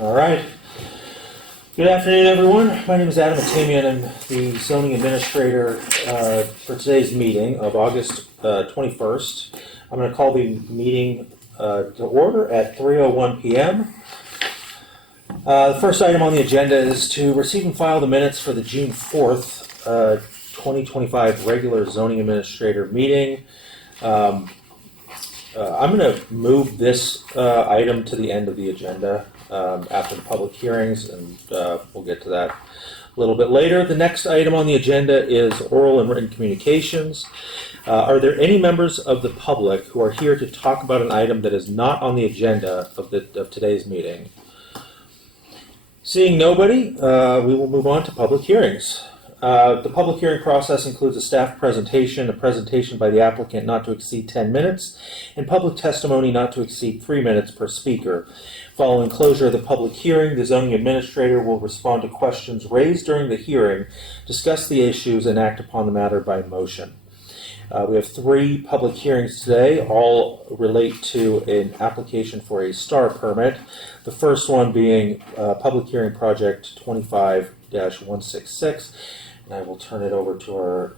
All right. Good afternoon, everyone. My name is Adam Atamian. I'm the zoning administrator for today's meeting of August 21st. I'm going to call the meeting to order at 3:01 p.m. The first item on the agenda is to receive and file the minutes for the June 4th, 2025 regular zoning administrator meeting. I'm going to move this item to the end of the agenda after the public hearings, and we'll get to that a little bit later. The next item on the agenda is oral and written communications. Are there any members of the public who are here to talk about an item that is not on the agenda of today's meeting? Seeing nobody, we will move on to public hearings. The public hearing process includes a staff presentation, a presentation by the applicant not to exceed 10 minutes, and public testimony not to exceed 3 minutes per speaker. Following closure of the public hearing, the zoning administrator will respond to questions raised during the hearing, discuss the issues, and act upon the matter by motion. We have 3 public hearings today, all relate to an application for a STAR permit. The first one being Public Hearing Project 25-166. And I will turn it over to our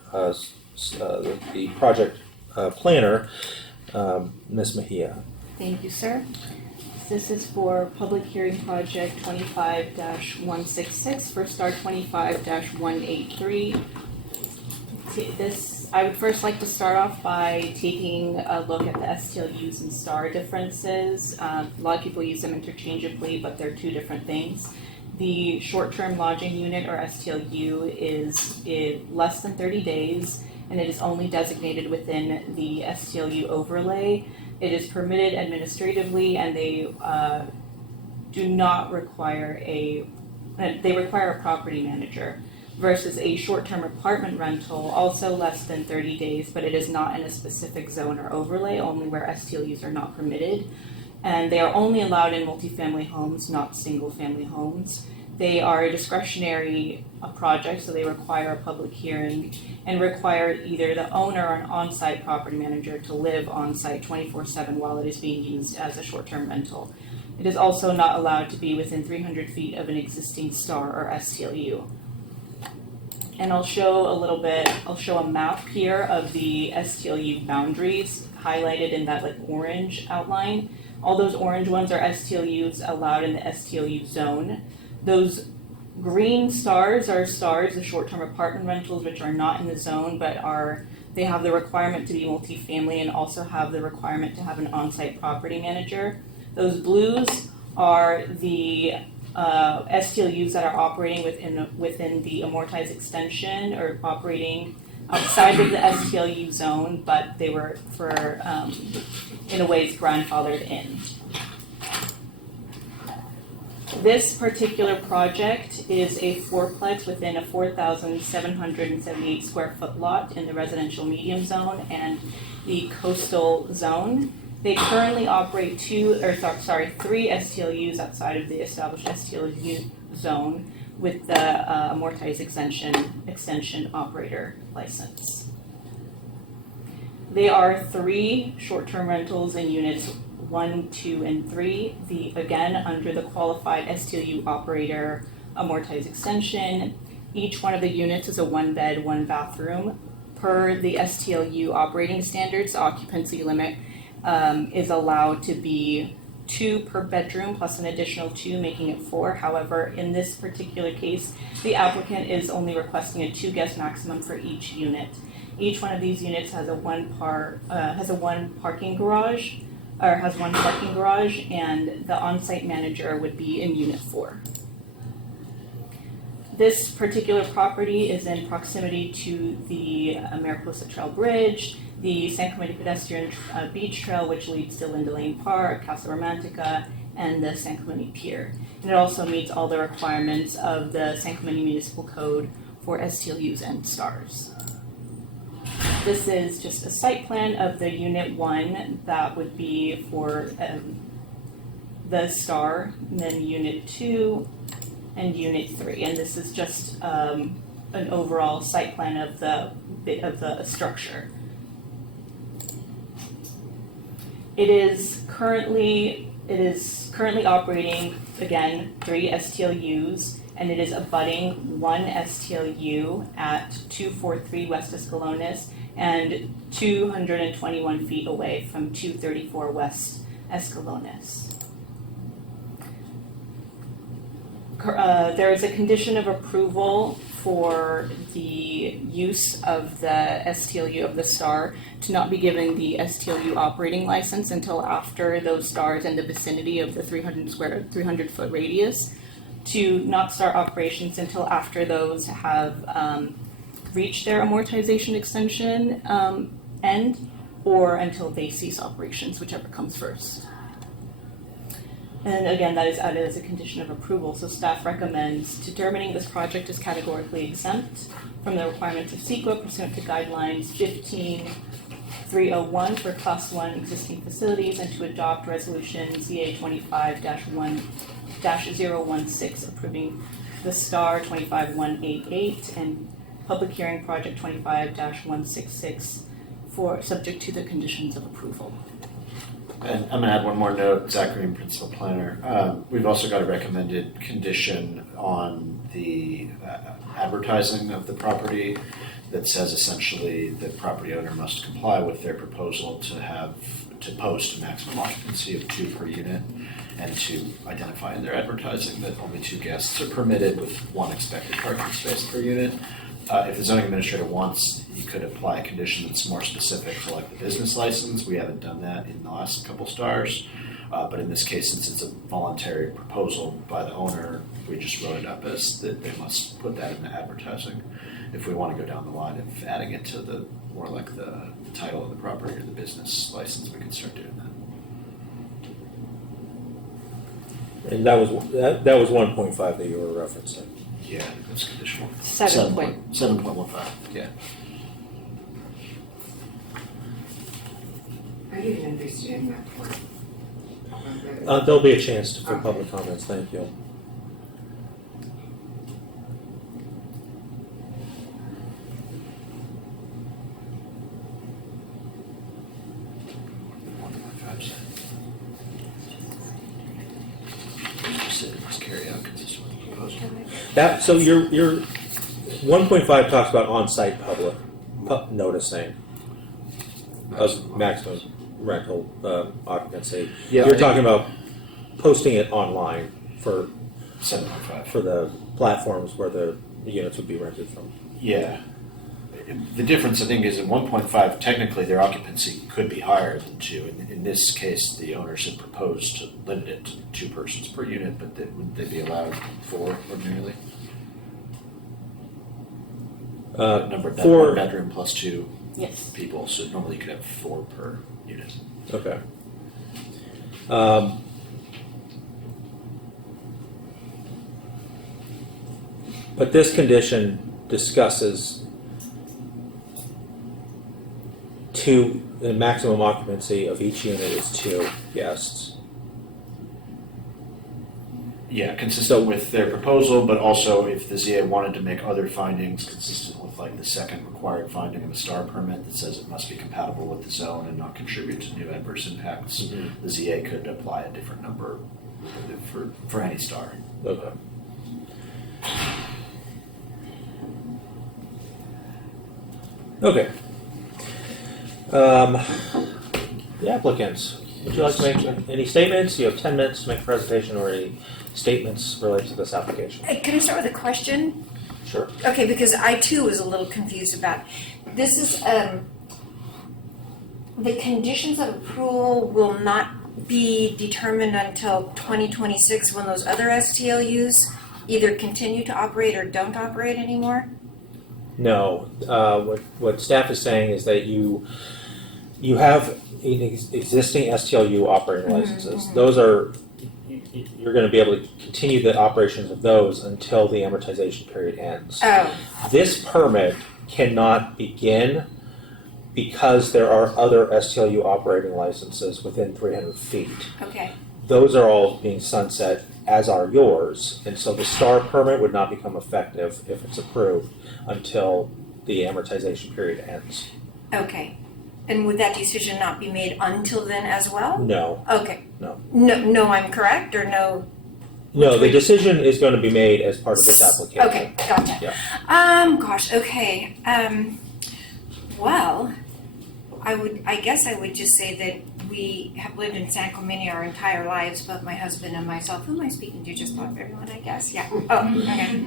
the project planner, Ms. Mejia. Thank you, sir. This is for Public Hearing Project 25-166 for STAR 25-183. I would first like to start off by taking a look at the STLUs and STAR differences. A lot of people use them interchangeably, but they're 2 different things. The short-term lodging unit, or STLU, is less than 30 days, and it is only designated within the STLU overlay. It is permitted administratively, and they do not require they require a property manager, versus a short-term apartment rental, also less than 30 days, but it is not in a specific zone or overlay, only where STLUs are not permitted. And they are only allowed in multifamily homes, not single-family homes. They are a discretionary project, so they require a public hearing and require either the owner or an on-site property manager to live on-site 24/7 while it is being used as a short-term rental. It is also not allowed to be within 300 feet of an existing STAR or STLU. And I'll show a map here of the STLU boundaries highlighted in that orange outline. All those orange ones are STLUs allowed in the STLU zone. Those green stars are stars, the short-term apartment rentals, which are not in the zone, but they have the requirement to be multifamily and also have the requirement to have an on-site property manager. Those blues are the STLUs that are operating within the amortized extension or operating outside of the STLU zone, but they were in a way grandfathered in. This particular project is a fourplex within a 4,778 square foot lot in the residential medium zone and the coastal zone. They currently operate 3 STLUs outside of the established STLU zone with the amortized extension operator license. They are 3 short-term rentals in units 1, 2, and 3. Again, under the qualified STLU operator amortized extension. Each one of the units is a 1-bed, 1-bathroom. Per the STLU operating standards, the occupancy limit is allowed to be 2 per bedroom plus an additional 2, making it 4. However, in this particular case, the applicant is only requesting a 2-guest maximum for each unit. Each one of these units has one parking garage, and the on-site manager would be in unit 4. This particular property is in proximity to the Mariposa Trail Bridge, the San Clemente Pedestrian Beach Trail, which leads to Linda Lane Park, Casa Romantica, and the San Clemente Pier. And it also meets all the requirements of the San Clemente Municipal Code for STLUs and STARs. This is just a site plan of the Unit 1 that would be for the STAR, and then Unit 2 and Unit 3. And this is just an overall site plan of the structure. It is currently operating again, 3 STLUs, and it is abutting 1 STLU at 243 West Escalones and 221 feet away from 234 West Escalones. There is a condition of approval for the use of the STLU of the STAR to not be given the STLU operating license until after those stars in the vicinity of the 300 foot radius, to not start operations until after those have reached their amortization extension end, or until they cease operations, whichever comes first. And again, that is added as a condition of approval. So staff recommends determining this project is categorically exempt from the requirements of CEQA pursuant to guidelines 15301 for Class 1 existing facilities, and to adopt resolution ZA 25-1-016 approving the STAR 25188 and public hearing project 25-166 for subject to the conditions of approval. And I'm gonna add one more note, Zach Green, Principal Planner. We've also got a recommended condition on the advertising of the property that says essentially the property owner must comply with their proposal to post a maximum occupancy of 2 per unit, and to identify in their advertising that only 2 guests are permitted with 1 expected parking space per unit. If the zoning administrator wants, you could apply a condition that's more specific to like the business license. We haven't done that in the last couple stars. But in this case, since it's a voluntary proposal by the owner, we just wrote it up as that they must put that in the advertising. If we want to go down the line of adding it to the more like the title of the property or the business license, we can start doing that. And that was 1.5 that you were referencing. Yeah, I think that's conditional. 7.15. Yeah. I didn't understand that part. There'll be a chance for public comments. Thank you. Must carry out consistent with the proposal. So your 1.5 talks about on-site public noticing of maximum rental occupancy. Yeah, You're talking about posting it online for 7.5. for the platforms where the units would be rented from. Yeah. The difference, I think, is in 1.5, technically their occupancy could be higher than 2. In this case, the owners had proposed to limit it to 2 persons per unit, but would they be allowed 4 ordinarily? Number that 4 1 bedroom plus 2 Yes. people, so normally you could have 4 per unit. Okay. But this condition discusses the maximum occupancy of each unit is 2 guests. Yeah, consistent with their proposal, but also if the ZA wanted to make other findings consistent with like the second required finding of a STAR permit that says it must be compatible with the zone and not contribute to new adverse impacts, the ZA could apply a different number for any STAR. Okay. Okay. The applicants, would you like to make any statements? You have 10 minutes to make a presentation or any statements related to this application. Can I start with a question? Sure. Okay, because I too was a little confused about, this is, the conditions of approval will not be determined until 2026 when those other STLUs either continue to operate or don't operate anymore? No. What staff is saying is that you have existing STLU operating licenses. Those are, you're going to be able to continue the operations of those until the amortization period ends. Oh, This permit cannot begin because there are other STLU operating licenses within 300 feet. okay. Those are all being sunset, as are yours, and so the STAR permit would not become effective if it's approved until the amortization period ends. Okay. And would that decision not be made until then as well? No. Okay. No. No, I'm correct, or no? No, the decision is going to be made as part of this application. Okay, gotcha. Yeah. Gosh, okay. Well, I guess I would just say that we have lived in San Clemente our entire lives, both my husband and myself. Who am I speaking to? Just about everyone, I guess. Yeah. Oh, okay.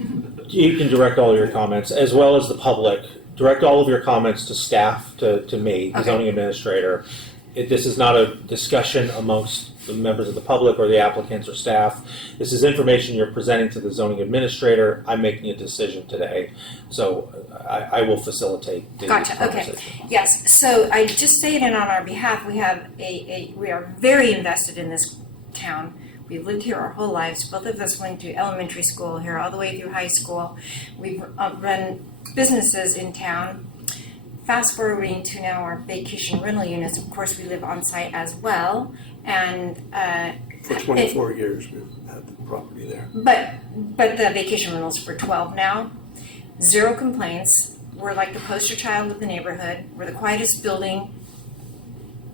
You can direct all your comments, as well as the public. Direct all of your comments to staff, to me, the Okay. zoning administrator. This is not a discussion amongst the members of the public or the applicants or staff. This is information you're presenting to the zoning administrator. I'm making a decision today, so I will facilitate the Gotcha, okay. conversation. Yes, so I just stated on our behalf, we have we are very invested in this town. We've lived here our whole lives. Both of us went to elementary school here all the way through high school. We've run businesses in town. Fast forwarding to now our vacation rental units, of course, we live on site as well. And For 24 years, we've had the property there. but the vacation rentals for 12 now. Zero complaints. We're like the poster child of the neighborhood. We're the quietest building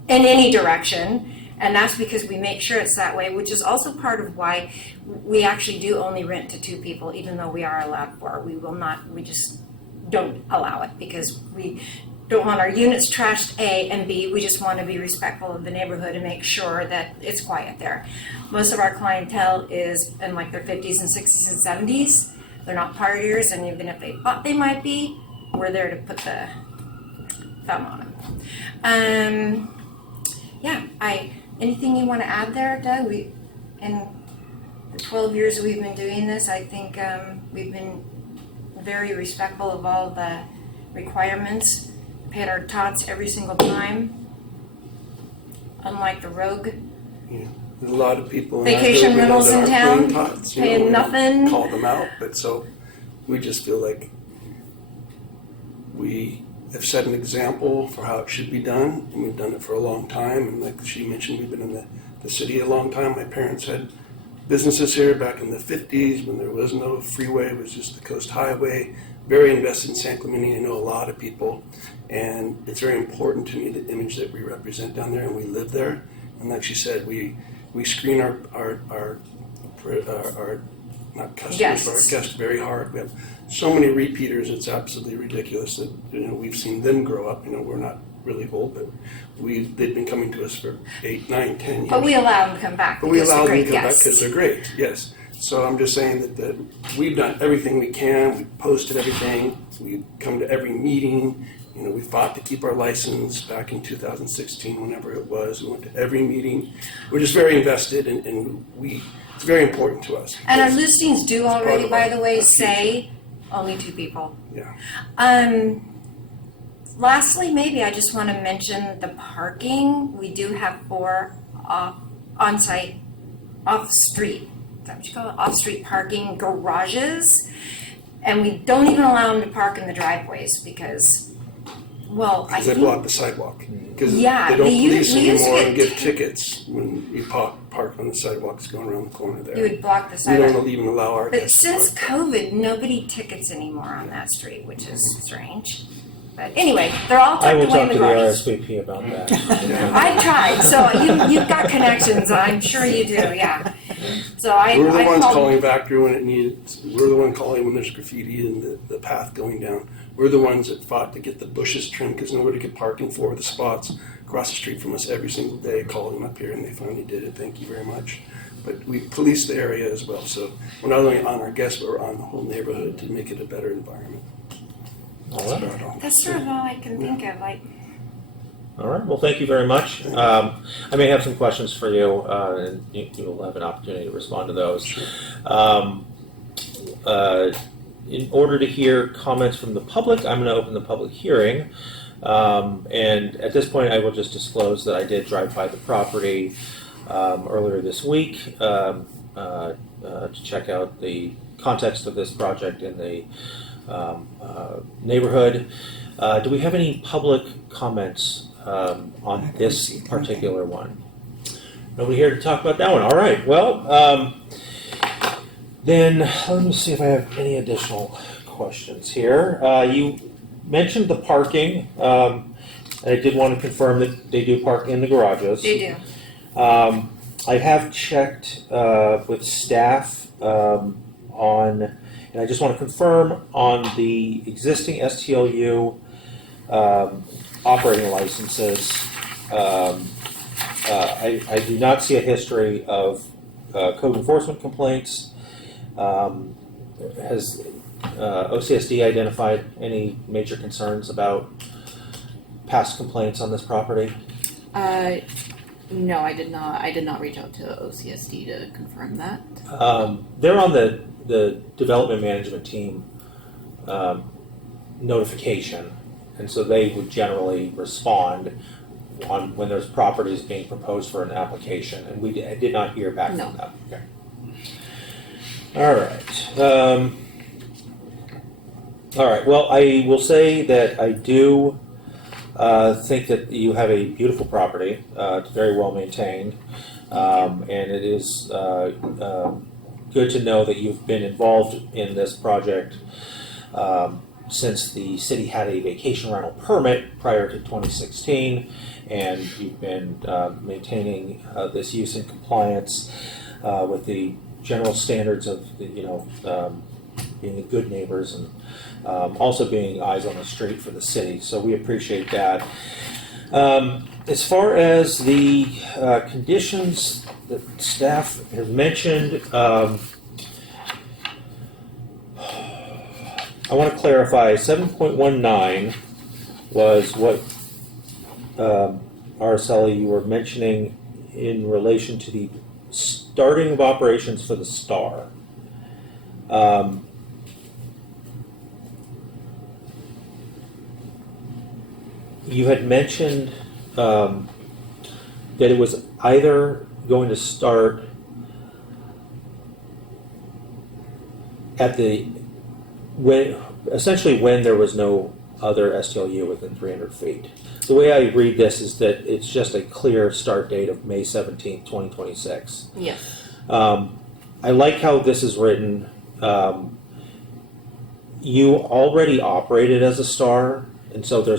in any direction. And that's because we make sure it's that way, which is also part of why we actually do only rent to 2 people, even though we are allowed 4. We just don't allow it because we don't want our units trashed, A, and B, we just want to be respectful of the neighborhood and make sure that it's quiet there. Most of our clientele is in like their 50s and 60s and 70s. They're not partiers, and even if they thought they might be, we're there to put the thumb on them. Anything you want to add there, Doug? In the 12 years we've been doing this, I think we've been very respectful of all the requirements, paid our tots every single time, unlike the rogue. There's a lot of people in Vacation our rentals in town, paying we nothing. call them out, but so we just feel like we have set an example for how it should be done, and we've done it for a long time. And like she mentioned, we've been in the city a long time. My parents had businesses here back in the 50s when there was no freeway, it was just the coast highway. Very invested in San Clemente. I know a lot of people, and it's very important to me, the image that we represent down there, and we live there. And like she said, we screen our not customers, Guests. but our guests very hard. We have so many repeaters, it's absolutely ridiculous that we've seen them grow up. We're not really old, but they've been coming to us for 8, 9, 10 years. But we allow them to come back But we because allow they're them great to come back guests. because they're great, yes. So I'm just saying that we've done everything we can. We've posted everything. We've come to every meeting. We fought to keep our license back in 2016, whenever it was. We went to every meeting. We're just very invested, and it's very important to us. And our listings do part already, of by our- the way, our say only 2 people. Yeah. Lastly, maybe I just want to mention the parking. We do have 4 on-site, off-street, is that what you call it? Off-street parking garages. And we don't even allow them to park in the driveways because, well, I Because they think, block the sidewalk. Because Yeah, they don't we police used to anymore get and give tickets when you park on the sidewalks going around the corner there. you would block the We sidewalk. don't even allow our But guests to since park. COVID, nobody tickets anymore on that street, which is strange. But anyway, they're all I tucked will away talk in to the the garages. RSVP about that. I've tried, so you've got connections, I'm sure you do, yeah. So I We're the ones called, calling back through when it needed. We're the one calling when there's graffiti and the path going down. We're the ones that fought to get the bushes trimmed because nobody could park in 4 of the spots across the street from us every single day, calling them up here, and they finally did it. Thank you very much. But we police the area as well, so we're not only on our guests, but we're on the whole neighborhood to make it a better environment. All That's right. about all. that's sort of all I can think of, like, All right. Well, thank you very much. I may have some questions for you, and you will have an opportunity to respond to those. Sure. In order to hear comments from the public, I'm going to open the public hearing. And at this point, I will just disclose that I did drive by the property earlier this week to check out the context of this project in the neighborhood. Do we have any public comments on this particular one? Nobody here to talk about that one. All right. Well, then let me see if I have any additional questions here. You mentioned the parking. I did want to confirm that they do park in the garages. they do. I have checked with staff on, and I just want to confirm on the existing STLU operating licenses. I do not see a history of code enforcement complaints. Has OCSD identified any major concerns about past complaints on this property? No, I did not. I did not reach out to OCSD to confirm that. They're on the development management team notification, and so they would generally respond on when there's properties being proposed for an application, and I did not hear back No. from them. Okay. All right. All right. Well, I will say that I do think that you have a beautiful property. It's very well maintained, and it is good to know that you've been involved in this project since the city had a vacation rental permit prior to 2016, and you've been maintaining this use in compliance with the general standards of being good neighbors and also being eyes on the street for the city. So we appreciate that. As far as the conditions that staff have mentioned, I want to clarify 7.19 was what Araceli, you were mentioning in relation to the starting of operations for the STAR. You had mentioned that it was either going to start at essentially when there was no other STLU within 300 feet. The way I read this is that it's just a clear start date of May 17th, 2026. Yes. I like how this is written. You already operated as a STAR, and so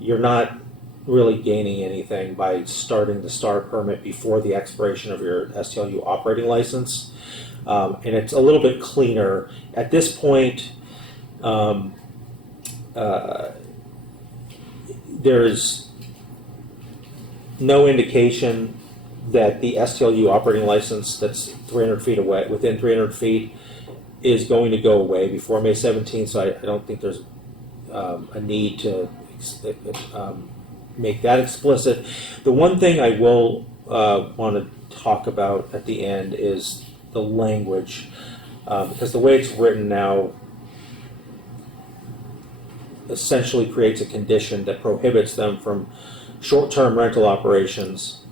you're not really gaining anything by starting the STAR permit before the expiration of your STLU operating license. And it's a little bit cleaner. At this point, there's no indication that the STLU operating license that's 300 feet away, within 300 feet, is going to go away before May 17th, so I don't think there's a need to make that explicit. The one thing I will want to talk about at the end is the language, because the way it's written now essentially creates a condition that prohibits them from short-term rental operations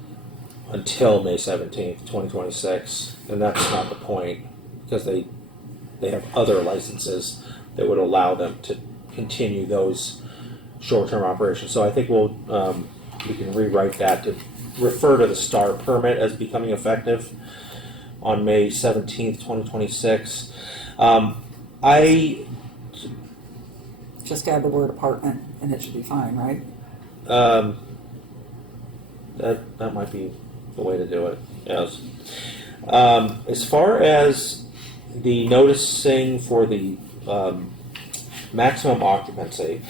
until May 17th, 2026, and that's not the point, because they have other licenses that would allow them to continue those short-term operations. So I think we can rewrite that to refer to the STAR permit as becoming effective on May 17th, 2026. I Just add the word apartment and it should be fine, right? that might be the way to do it. Yes. As far as the noticing for the maximum occupancy,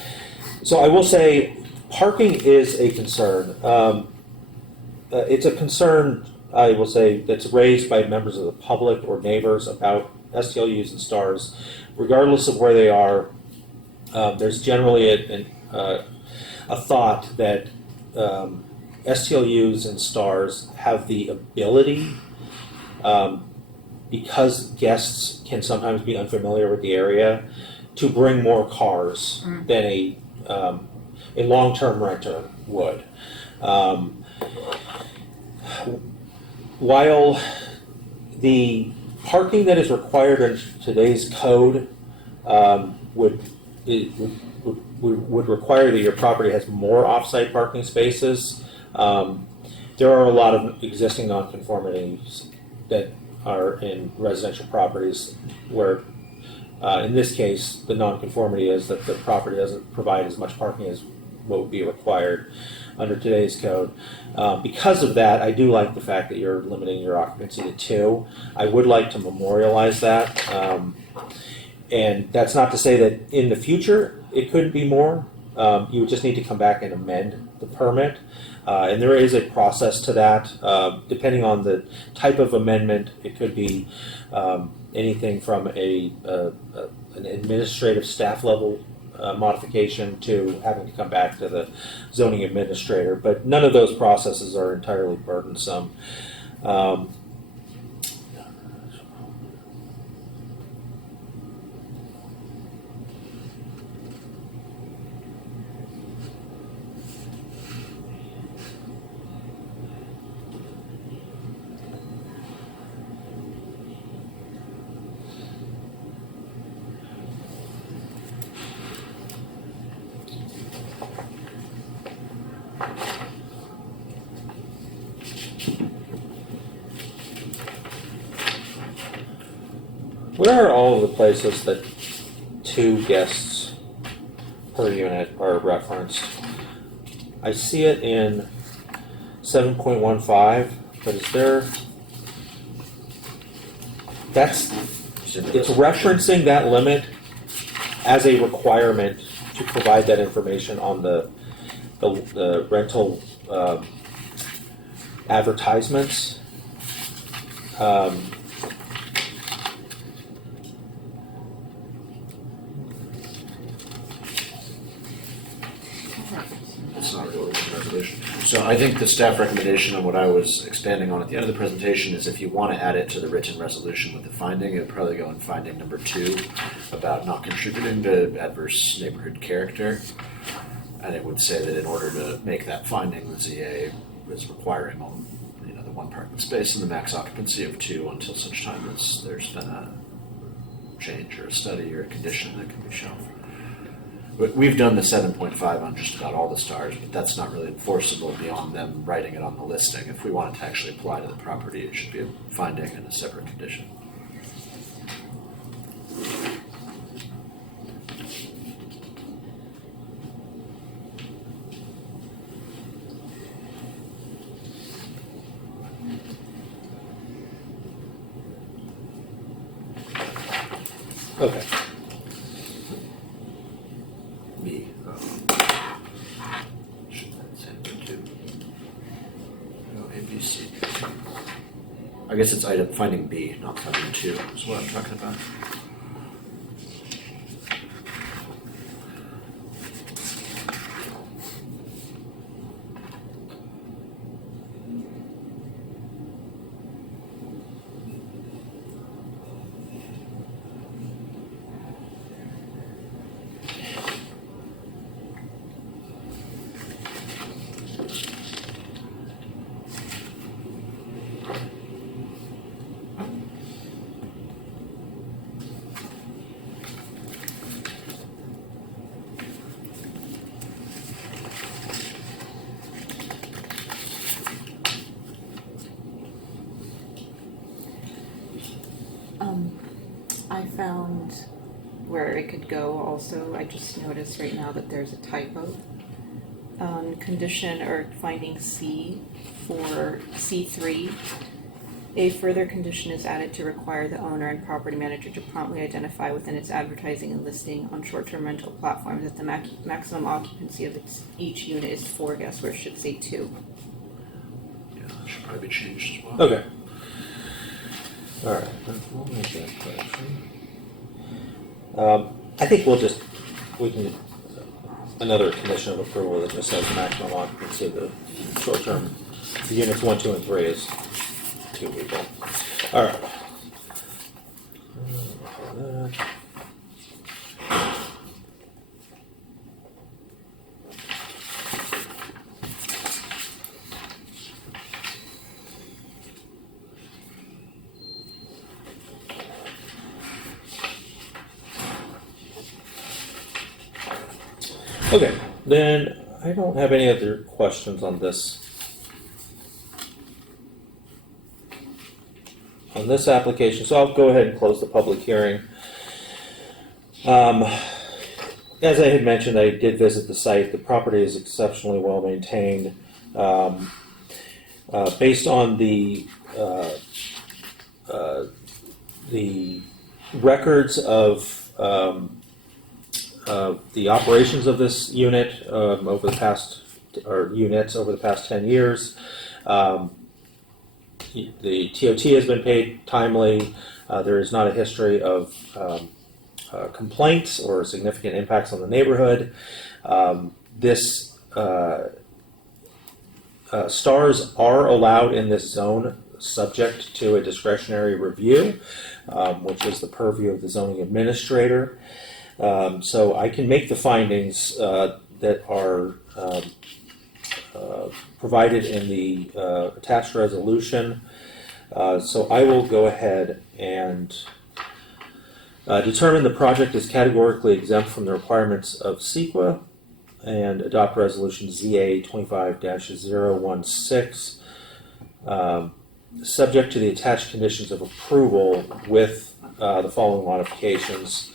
so I will say parking is a concern. It's a concern, I will say, that's raised by members of the public or neighbors about STLUs and STARs, regardless of where they are. There's generally a thought that STLUs and STARs have the ability, because guests can sometimes be unfamiliar with the area, to bring more cars than a long-term renter would. While the parking that is required in today's code would require that your property has more off-site parking spaces, there are a lot of existing nonconformities that are in residential properties where, in this case, the nonconformity is that the property doesn't provide as much parking as what would be required under today's code. Because of that, I do like the fact that you're limiting your occupancy to 2. I would like to memorialize that. And that's not to say that in the future it couldn't be more. You would just need to come back and amend the permit. And there is a process to that. Depending on the type of amendment, it could be anything from an administrative staff level modification to having to come back to the zoning administrator. But none of those processes are entirely burdensome. Where are all of the places that 2 guests per unit are referenced? I see it in 7.15, but is there? It's referencing that limit as a requirement to provide that information on the rental advertisements. It's not really a resolution. So I think the staff recommendation and what I was expanding on at the end of the presentation is if you want to add it to the written resolution with the finding, it would probably go in finding number 2 about not contributing to adverse neighborhood character. And it would say that in order to make that finding, the ZA is requiring the 1 parking space and the max occupancy of 2 until such time as there's been a change or a study or a condition that can be shown. But we've done the 7.5 on just about all the stars, but that's not really enforceable beyond them writing it on the listing. If we want it to actually apply to the property, it should be a finding and a separate condition. Okay. B. Should that say number 2? No, A, B, C. I guess it's item finding B, not finding 2, is what I'm talking about. I found where it could go also. I just noticed right now that there's a typo on condition or finding C for C3. A further condition is added to require the owner and property manager to promptly identify within its advertising and listing on short-term rental platforms that the maximum occupancy of each unit is 4 guests, where it should say 2. Yeah, that should probably be changed as well. Okay. All right. We'll make that correction. I think we can another condition of approval that just says maximum occupancy of the short-term units 1, 2, and 3 is 2 people. All right. Okay, then I don't have any other questions on this. On this application, so I'll go ahead and close the public hearing. as I had mentioned, I did visit the site. The property is exceptionally well maintained. Based on the records of the operations of this unit over the past, or units over the past 10 years, the TOT has been paid timely. There is not a history of complaints or significant impacts on the neighborhood. Stars are allowed in this zone subject to a discretionary review, which is the purview of the zoning administrator. So I can make the findings that are provided in the attached resolution. So I will go ahead and determine the project is categorically exempt from the requirements of CEQA and adopt resolution ZA 25-016, subject to the attached conditions of approval with the following modifications.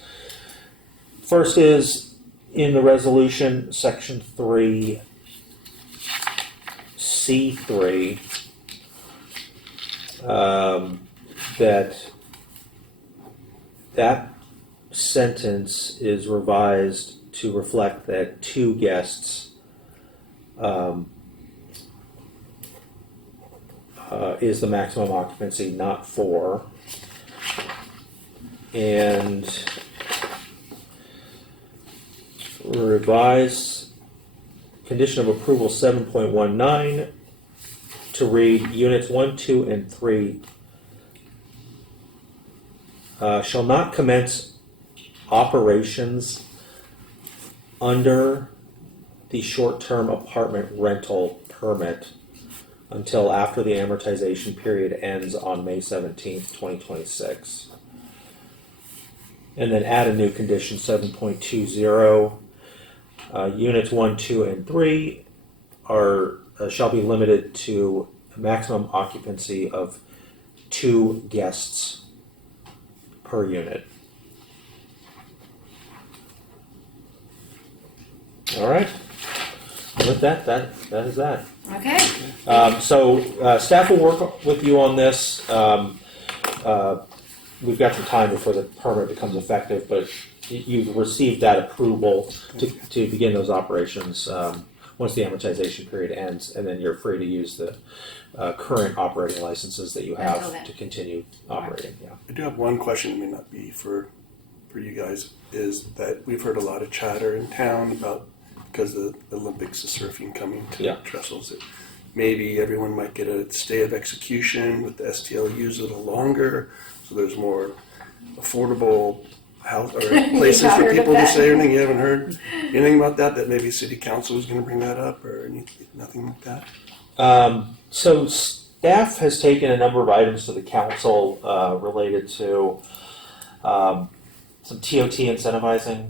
First is in the resolution, section 3, C3, that sentence is revised to reflect that 2 guests is the maximum occupancy, not 4. And revise condition of approval 7.19 to read units 1, 2, and 3 shall not commence operations under the short-term apartment rental permit until after the amortization period ends on May 17th, 2026. And then add a new condition, 7.20. Units 1, 2, and 3 shall be limited to a maximum occupancy of 2 guests per unit. All right. With that is that. Okay. So staff will work with you on this. We've got some time before the permit becomes effective, but you've received that approval to begin those operations once the amortization period ends, and then you're free to use the current operating licenses that you Until have then. to continue operating. Yeah. I do have one question that may not be for you guys, is that we've heard a lot of chatter in town about, because the Olympics of surfing coming to Yeah. Trestles, that maybe everyone might get a stay of execution with the STLUs a little longer, so there's more affordable house or places You've for heard people of to that? stay. Or anything? You haven't heard anything about that? That maybe city council is going to bring that up, or nothing like that? So staff has taken a number of items to the council related to some TOT incentivizing,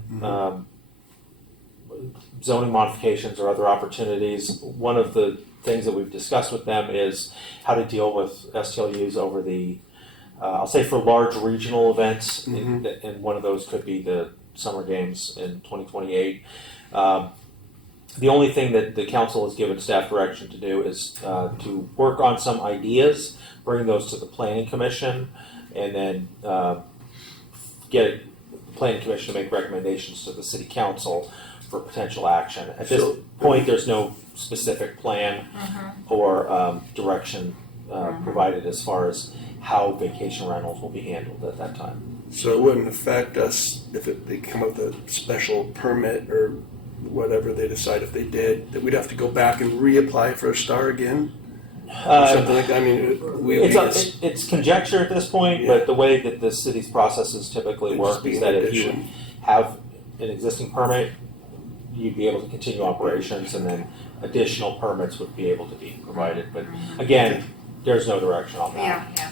zoning modifications or other opportunities. One of the things that we've discussed with them is how to deal with STLUs over the, I'll say for large regional events, and one of those could be the Summer Games in 2028. The only thing that the council has given staff direction to do is to work on some ideas, bring those to the planning commission, and then get the planning commission to make recommendations to the city council for potential action. At this point, there's no specific plan or direction provided as far as how vacation rentals will be handled at that time. So it wouldn't affect us if they come up with a special permit or whatever they decide. If they did, that we'd have to go back and reapply for a star again, or something like that. I mean, It's conjecture at this point, but the way that the city's processes typically It'd work just be is an that if you addition. have an existing permit, you'd be able to continue operations, and then additional permits would be able to be provided. But again, there's no direction on that. Yeah.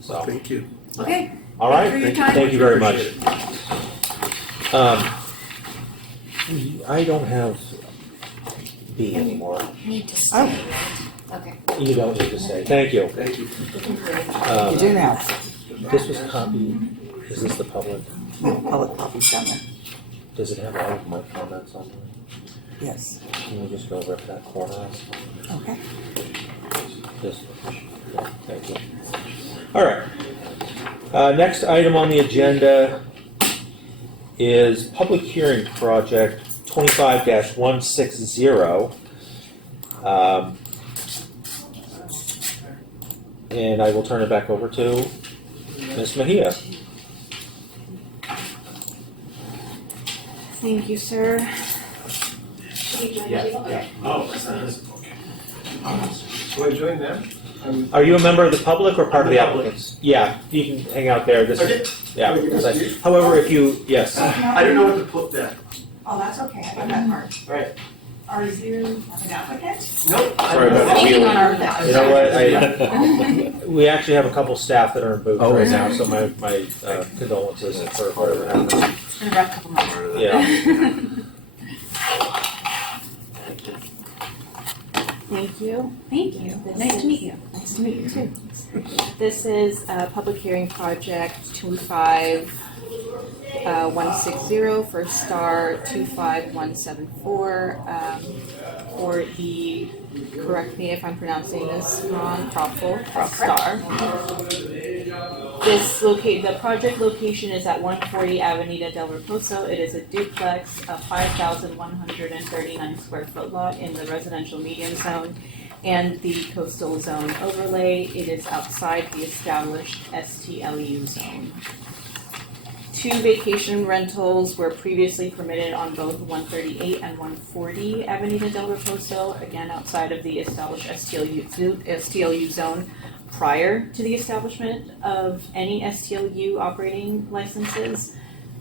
So, Thank you. Okay. all right. Thank you for your time. Thank you very much. Appreciate I don't have B anymore. Need to stay, right? Okay. You don't need to say. Thank you. Thank you. You do now. This was copied. Is this the public? No, public copies down there. Does it have all of my comments on there? Yes. Can we just go over to that corner? Okay. Just, yeah, thank you. All right. Next item on the agenda is public hearing project 25-160. And I will turn it back over to Ms. Mejia. Thank you, sir. Oh, do I join them? Are you a member of the public or part of the I'm the public. applicants? Yeah, you can hang out there. This Okay. yeah. Oh, you can that's- see? However, if you yes, I don't know what to put there. Oh, that's okay, I got that part. Right. Are you an applicant? Nope. Sorry about that. Speaking on our you know what? We actually have a couple staff that are in booths right now, so my condolences for whatever happened. It's been a rough couple months. Yeah. Thank you. Thank you. Nice to meet you. Nice to meet you too. This is a public hearing project 25160 for star 25174 for the, correct me if I'm pronouncing this wrong, Cropful Star. The project location is at 140 Avenida del Reposo. It is a duplex, a 5,139 square foot lot in the residential medium zone and the coastal zone overlay. It is outside the established STLU zone. 2 vacation rentals were previously permitted on both 138 and 140 Avenida del Reposo, again outside of the established STLU zone prior to the establishment of any STLU operating licenses.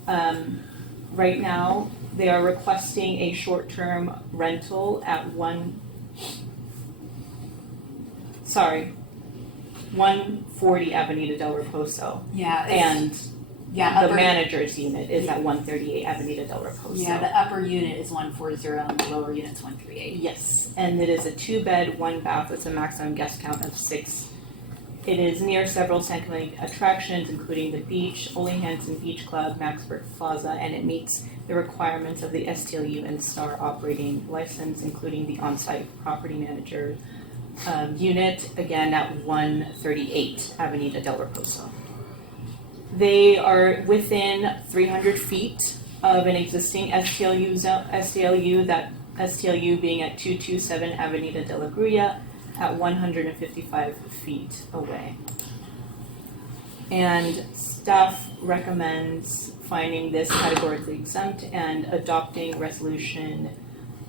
Right now, they are requesting a short-term rental at 140 Avenida del Reposo. Yeah, And yeah, the upper, manager's unit is at 138 Avenida del Reposo. yeah, the upper unit is 140 and the lower unit's 138. Yes, and it is a 2-bed, 1-bath with a maximum guest count of 6. It is near several San Clemente attractions, including the beach, Ole Hansen Beach Club, Maxburg Plaza, and it meets the requirements of the STLU and STAR operating license, including the on-site property manager unit, again at 138 Avenida del Reposo. They are within 300 feet of an existing STLU, that STLU being at 227 Avenida de la Grulla at 155 feet away. And staff recommends finding this categorically exempt and adopting resolution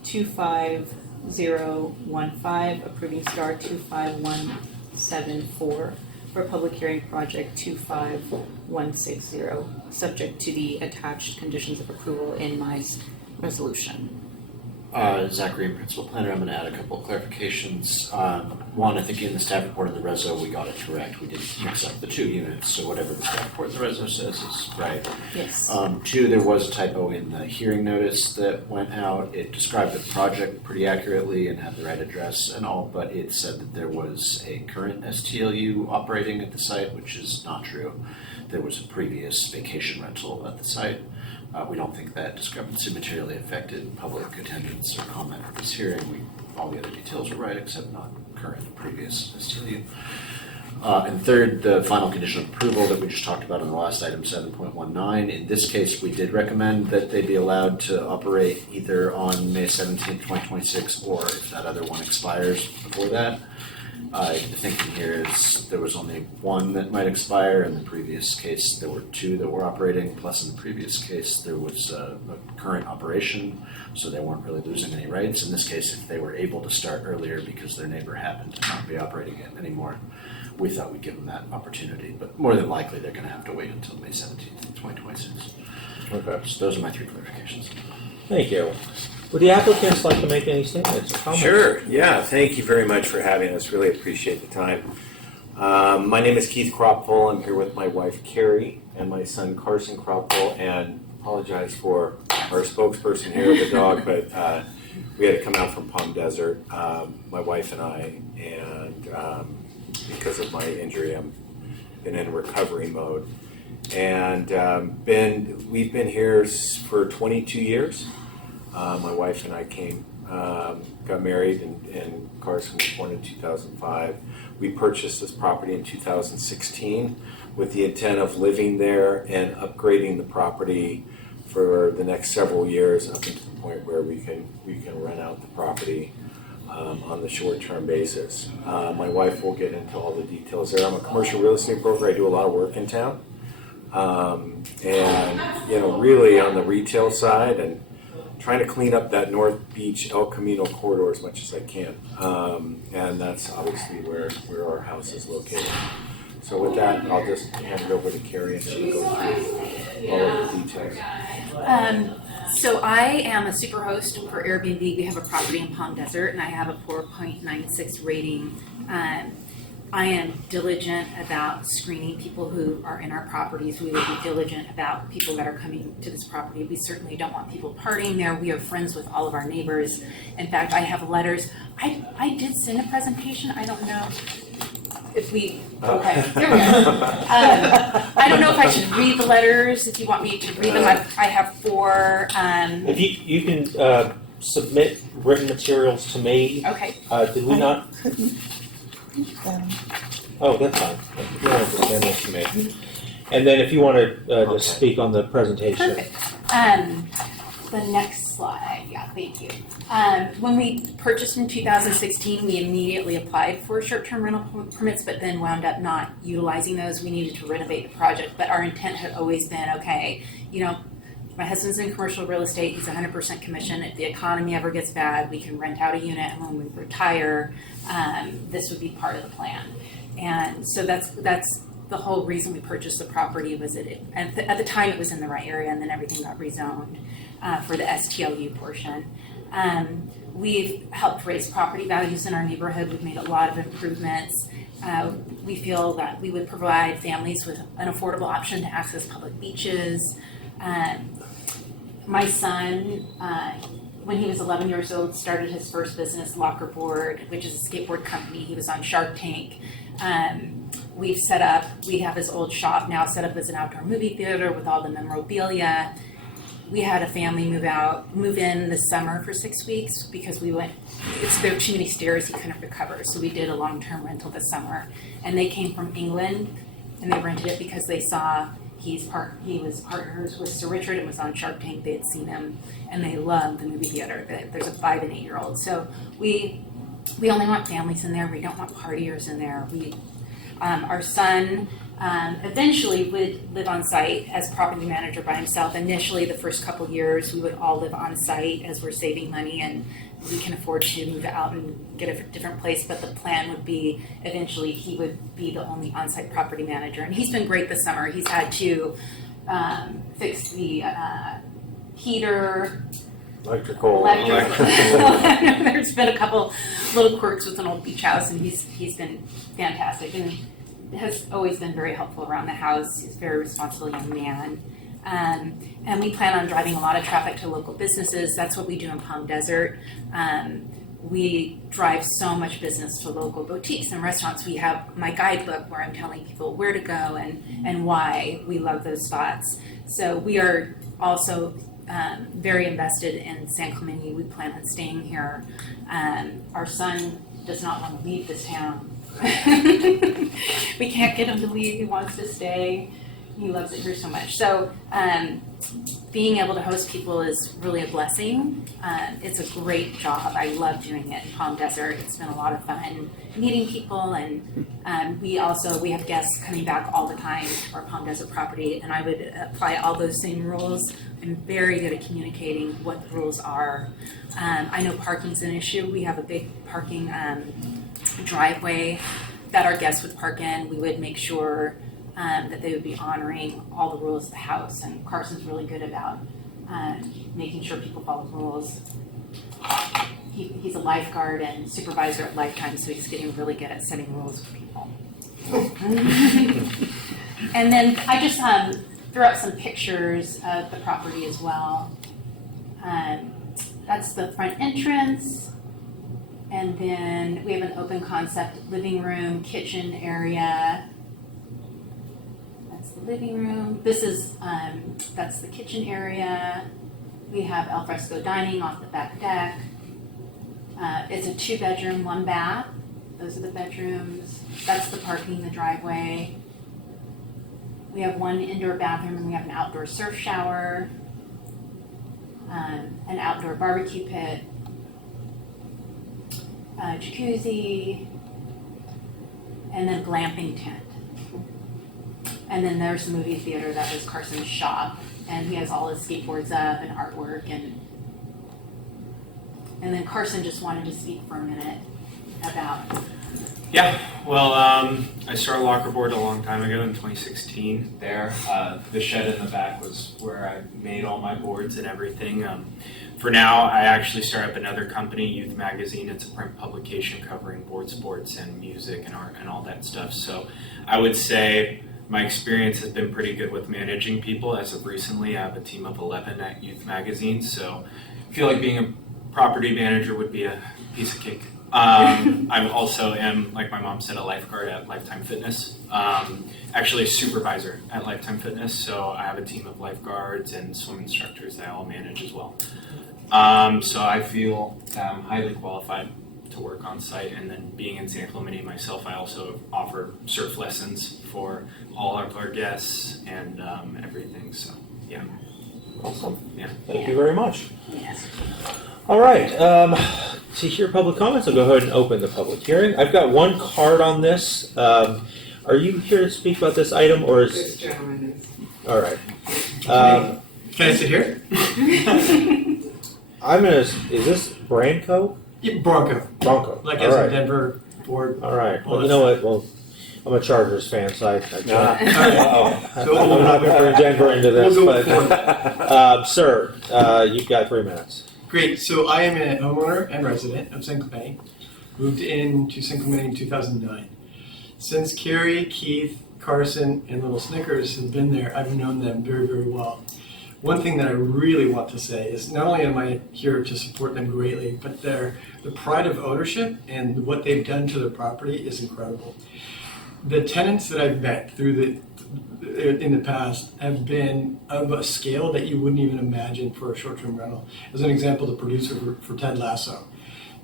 25015, approving star 25174 for public hearing project 25160, subject to the attached conditions of approval in my resolution. Zach Green, Principal Planner. I'm going to add a couple of clarifications. One, I think in the staff report in the reso, we got it correct. We didn't mix up the 2 units, so whatever the staff report in the reso says is right. Yes. 2, there was a typo in the hearing notice that went out. It described the project pretty accurately and had the right address and all, but it said that there was a current STLU operating at the site, which is not true. There was a previous vacation rental at the site. We don't think that discrepancy materially affected public attendance or comment at this hearing. All the other details are right, except not current, previous STLU. And third, the final condition of approval that we just talked about on the last item, 7.19. In this case, we did recommend that they be allowed to operate either on May 17th, 2026, or if that other one expires before that. The thinking here is there was only 1 that might expire. In the previous case, there were 2 that were operating, plus in the previous case, there was a current operation, so they weren't really losing any rights. In this case, if they were able to start earlier because their neighbor happened to not be operating it anymore, we thought we'd give them that opportunity. But more than likely, they're going to have to wait until May 17th, 2026. Okay. So those are my 3 clarifications. Thank you. Would the applicants like to make any statements or comments? Sure, yeah, thank you very much for having us, really appreciate the time. My name is Keith Cropful, I'm here with my wife Carrie and my son Carson Cropful, and apologize for our spokesperson here, the dog, but we had to come out from Palm Desert, my wife and I, and because of my injury, I'm been in recovery mode. And we've been here for 22 years. My wife and I got married, and Carson was born in 2005. We purchased this property in 2016 with the intent of living there and upgrading the property for the next several years up until the point where we can rent out the property on the short-term basis. My wife will get into all the details there. I'm a commercial real estate broker. I do a lot of work in town. And really on the retail side and trying to clean up that North Beach El Camino corridor as much as I can. And that's obviously where our house is located. So with that, I'll just hand it over to Carrie and she'll go through all of the details. So I am a super host for Airbnb. We have a property in Palm Desert and I have a 4.96 rating. I am diligent about screening people who are in our properties. We would be diligent about people that are coming to this property. We certainly don't want people partying there. We are friends with all of our neighbors. In fact, I have letters. I did send a presentation. I don't know if we, okay, here we go. I don't know if I should read the letters, if you want me to read them. I have 4. If you can submit written materials to me. Okay. Did we not? Oh, that's fine. You don't have to send this to me. And then if you want to just speak on the presentation. Perfect. The next slide. Yeah, thank you. When we purchased in 2016, we immediately applied for short-term rental permits, but then wound up not utilizing those. We needed to renovate the project, but our intent had always been, okay, my husband's in commercial real estate. He's 100% commission. If the economy ever gets bad, we can rent out a unit, and when we retire, this would be part of the plan. And so that's the whole reason we purchased the property was that at the time it was in the right area, and then everything got rezoned for the STLU portion. We've helped raise property values in our neighborhood. We've made a lot of improvements. We feel that we would provide families with an affordable option to access public beaches. My son, when he was 11 years old, started his first business, Locker Board, which is a skateboard company. He was on Shark Tank. We have his old shop now set up as an outdoor movie theater with all the memorabilia. We had a family move in this summer for 6 weeks because there were too many stairs, he couldn't recover. So we did a long-term rental this summer. And they came from England and they rented it because they saw he was partners with Sir Richard and was on Shark Tank. They had seen him and they loved the movie theater. There's a 5 and 8-year-old. So we only want families in there. We don't want partiers in there. Our son eventually would live on site as property manager by himself. Initially, the first couple years, we would all live on site as we're saving money and we can afford to move out and get a different place. But the plan would be eventually he would be the only on-site property manager. And he's been great this summer. He's had to fix the heater, Electrical. There's been a couple little quirks with an old beach house, and he's been fantastic and has always been very helpful around the house. He's a very responsible young man. And we plan on driving a lot of traffic to local businesses. That's what we do in Palm Desert. We drive so much business to local boutiques and restaurants. We have my guidebook where I'm telling people where to go and why we love those spots. So we are also very invested in San Clemente. We plan on staying here. Our son does not want to leave this town. We can't get him to leave. He wants to stay. He loves it here so much. So being able to host people is really a blessing. It's a great job. I love doing it in Palm Desert. It's been a lot of fun meeting people, and we have guests coming back all the time to our Palm Desert property, and I would apply all those same rules. I'm very good at communicating what the rules are. I know parking's an issue. We have a big parking driveway that our guests would park in. We would make sure that they would be honoring all the rules of the house, and Carson's really good about making sure people follow the rules. He's a lifeguard and supervisor at Lifetime, so he's getting really good at setting rules for people. And then I just threw up some pictures of the property as well. That's the front entrance. And then we have an open concept living room, kitchen area. That's the living room. This is, that's the kitchen area. We have al fresco dining off the back deck. It's a 2-bedroom, 1 bath. Those are the bedrooms. That's the parking, the driveway. We have 1 indoor bathroom and we have an outdoor surf shower, an outdoor barbecue pit, a jacuzzi, and then glamping tent. And then there's the movie theater that was Carson's shop, and he has all his skateboards up and artwork, and then Carson just wanted to speak for a minute about. Yeah, well, I started Lockerboard a long time ago in 2016 there. The shed in the back was where I made all my boards and everything. For now, I actually started up another company, Youth Magazine. It's a print publication covering board sports and music and art and all that stuff. So I would say my experience has been pretty good with managing people. As of recently, I have a team of 11 at Youth Magazine. So I feel like being a property manager would be a piece of cake. I also am, like my mom said, a lifeguard at Lifetime Fitness. Actually a supervisor at Lifetime Fitness, so I have a team of lifeguards and swim instructors that I all manage as well. So I feel I'm highly qualified to work on site, and then being in San Clemente myself, I also offer surf lessons for all of our guests and everything, so yeah. Awesome. Yeah. Thank you very much. Yes. All right. To hear public comments, I'll go ahead and open the public hearing. I've got 1 card on this. Are you here to speak about this item, or is? This gentleman is. All right. Can I sit here? Is this Branco? Yeah, Bronco. Bronco. Like All as right. in Denver, Ford. All right. All Well, you that know what? Well, I'm a Chargers fan, so I can't. So I'm not going to bring Denver into this, We'll go with but sir, you've got 3 minutes. Great. So I am a homeowner and resident of San Clemente. Moved into San Clemente in 2009. Since Carrie, Keith, Carson, and Little Snickers have been there, I've known them very, very well. One thing that I really want to say is not only am I here to support them greatly, but the pride of ownership and what they've done to their property is incredible. The tenants that I've met in the past have been of a scale that you wouldn't even imagine for a short-term rental. As an example, the producer for Ted Lasso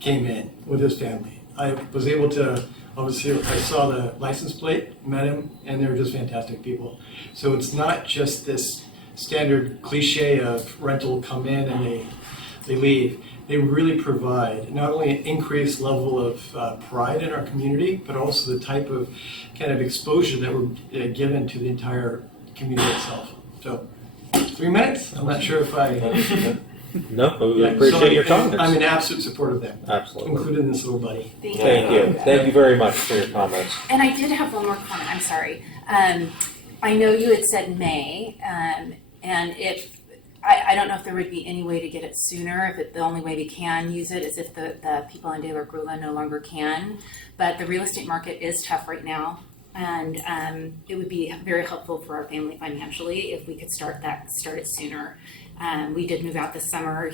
came in with his family. I was able to, obviously, I saw the license plate, met him, and they were just fantastic people. So it's not just this standard cliche of rental come in and they leave. They really provide not only an increased level of pride in our community, but also the type of kind of exposure that we're given to the entire community itself. So, 3 minutes? I'm not sure if I... No, we Yeah, appreciate so your comments. I'm in absolute support of them, Absolutely. including this little buddy. Thank you. Thank you very much for your comments. And I did have one more comment, I'm sorry. I know you had said May, and if, I don't know if there would be any way to get it sooner, if the only way we can use it is if the people in De La Grula no longer can. But the real estate market is tough right now, and it would be very helpful for our family financially if we could start it sooner. We did move out this summer.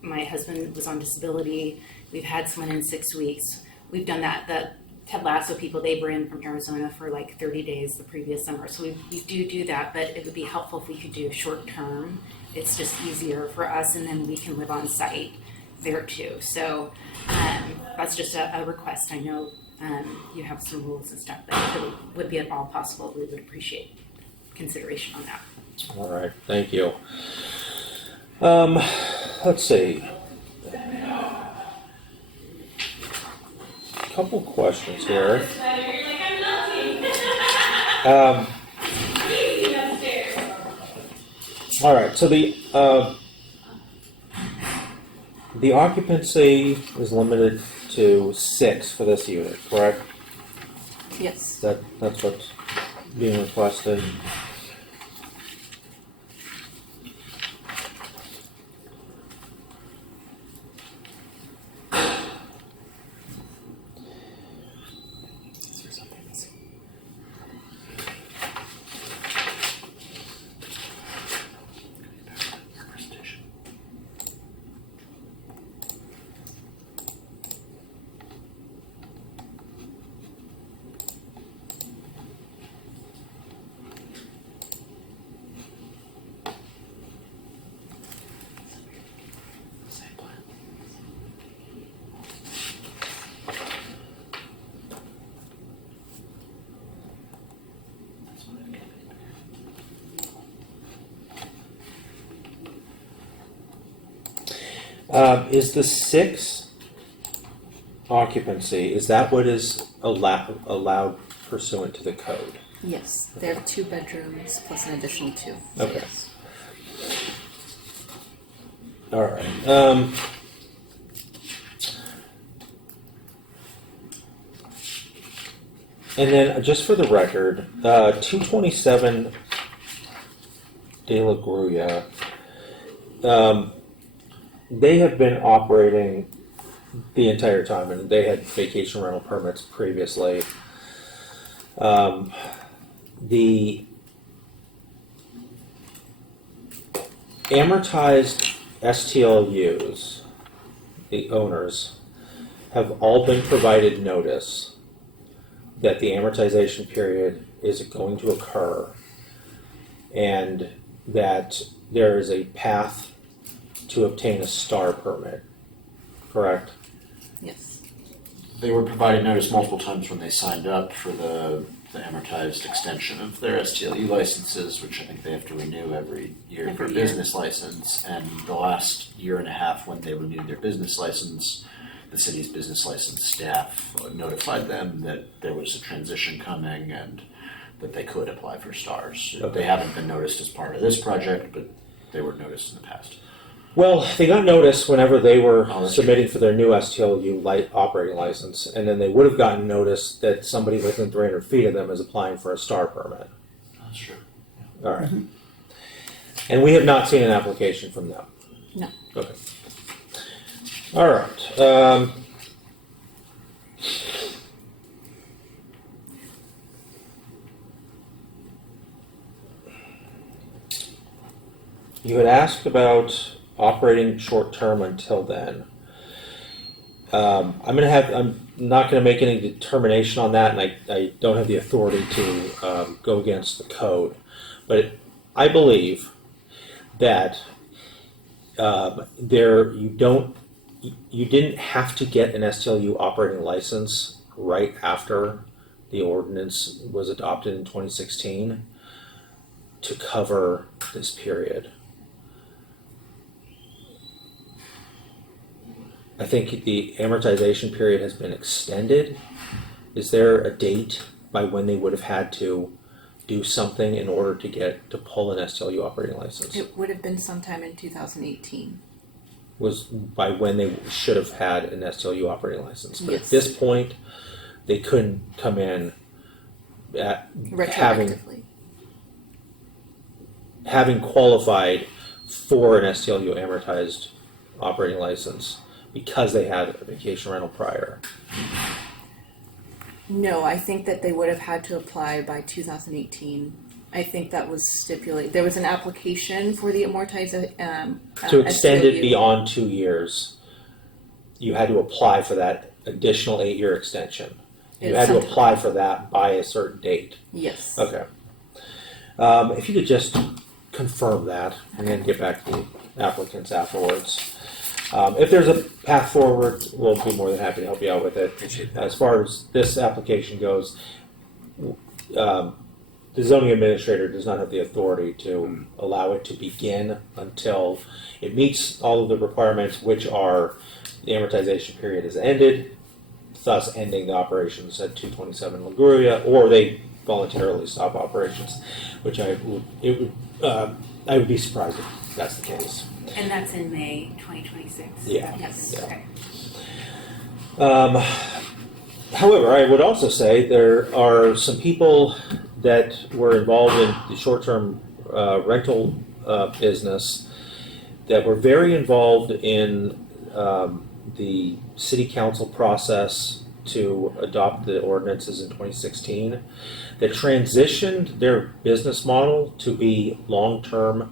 My husband was on disability. We've had someone in 6 weeks. We've done that. The Ted Lasso people, they were in from Arizona for like 30 days the previous summer. So we do that, but it would be helpful if we could do short term. It's just easier for us, and then we can live on site there too. So that's just a request. I know you have some rules and stuff, but if it would be at all possible, we would appreciate consideration on that. All right. Thank you. Let's see. Couple questions here. All right. So the occupancy is limited to 6 for this unit, correct? Yes. That's what's being requested. Is the 6 occupancy, is that what is allowed pursuant to the code? Yes, they have 2 bedrooms plus an additional 2. Okay. Yes. All right. And then, just for the record, 227 De La Gruya, they have been operating the entire time, and they had vacation rental permits previously. The amortized STLUs, the owners, have all been provided notice that the amortization period is going to occur and that there is a path to obtain a STAR permit, correct? Yes. They were provided notice multiple times when they signed up for the amortized extension of their STLU licenses, which I think they have to renew every year for a Every year. business license. And the last year and a half when they renewed their business license, the city's business license staff notified them that there was a transition coming and that they could apply for STARs. Okay. They haven't been noticed as part of this project, but they were noticed in the past. Well, they got notice whenever they were Oh, that's submitting for their new STLU operating license, and then they would have gotten notice that somebody within 300 feet of them is applying for a STAR permit. That's true. All right. And we have not seen an application from them? No. Okay. All right. You had asked about operating short-term until then. I'm not going to make any determination on that, and I don't have the authority to go against the code. But I believe that you didn't have to get an STLU operating license right after the ordinance was adopted in 2016 to cover this period. I think the amortization period has been extended. Is there a date by when they would have had to do something in order to pull an STLU operating license? It would have been sometime in 2018. Was by when they should have had an STLU operating license. But at Yes. this point, they couldn't come in at Retroactively. having qualified for an STLU amortized operating license because they had a vacation rental prior. No, I think that they would have had to apply by 2018. I think that was stipulated. There was an application for the amortized To extend it STLU. beyond 2 years, you had to apply for that additional 8-year extension. You It's had to sometime- apply for that by a certain date. Yes. Okay. If you could just confirm that and then get back to the applicants afterwards. If there's a path forward, we'll be more than happy to help you out with it. Appreciate that. As far as this application goes, the zoning administrator does not have the authority to allow it to begin until it meets all of the requirements, which are the amortization period is ended, thus ending the operations at 227 La Gruya, or they voluntarily stop operations, which I would be surprised if that's the case. And that's in May 2026? Yeah. Yes, Yeah. okay. However, I would also say there are some people that were involved in the short-term rental business that were very involved in the city council process to adopt the ordinances in 2016 that transitioned their business model to be long-term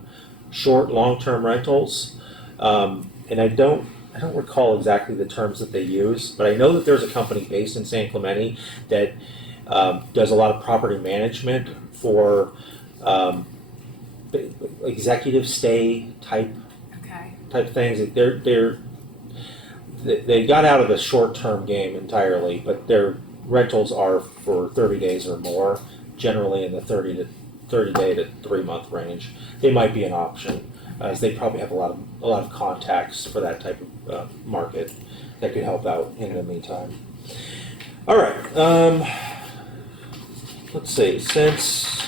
rentals. And I don't recall exactly the terms that they use, but I know that there's a company based in San Clemente that does a lot of property management for executive stay type Okay. things. They got out of the short-term game entirely, but their rentals are for 30 days or more, generally in the 30 day to 3 month range. They might be an option, as they probably have a lot of contacts for that type of market that could help out in the meantime. All right. Let's see. Since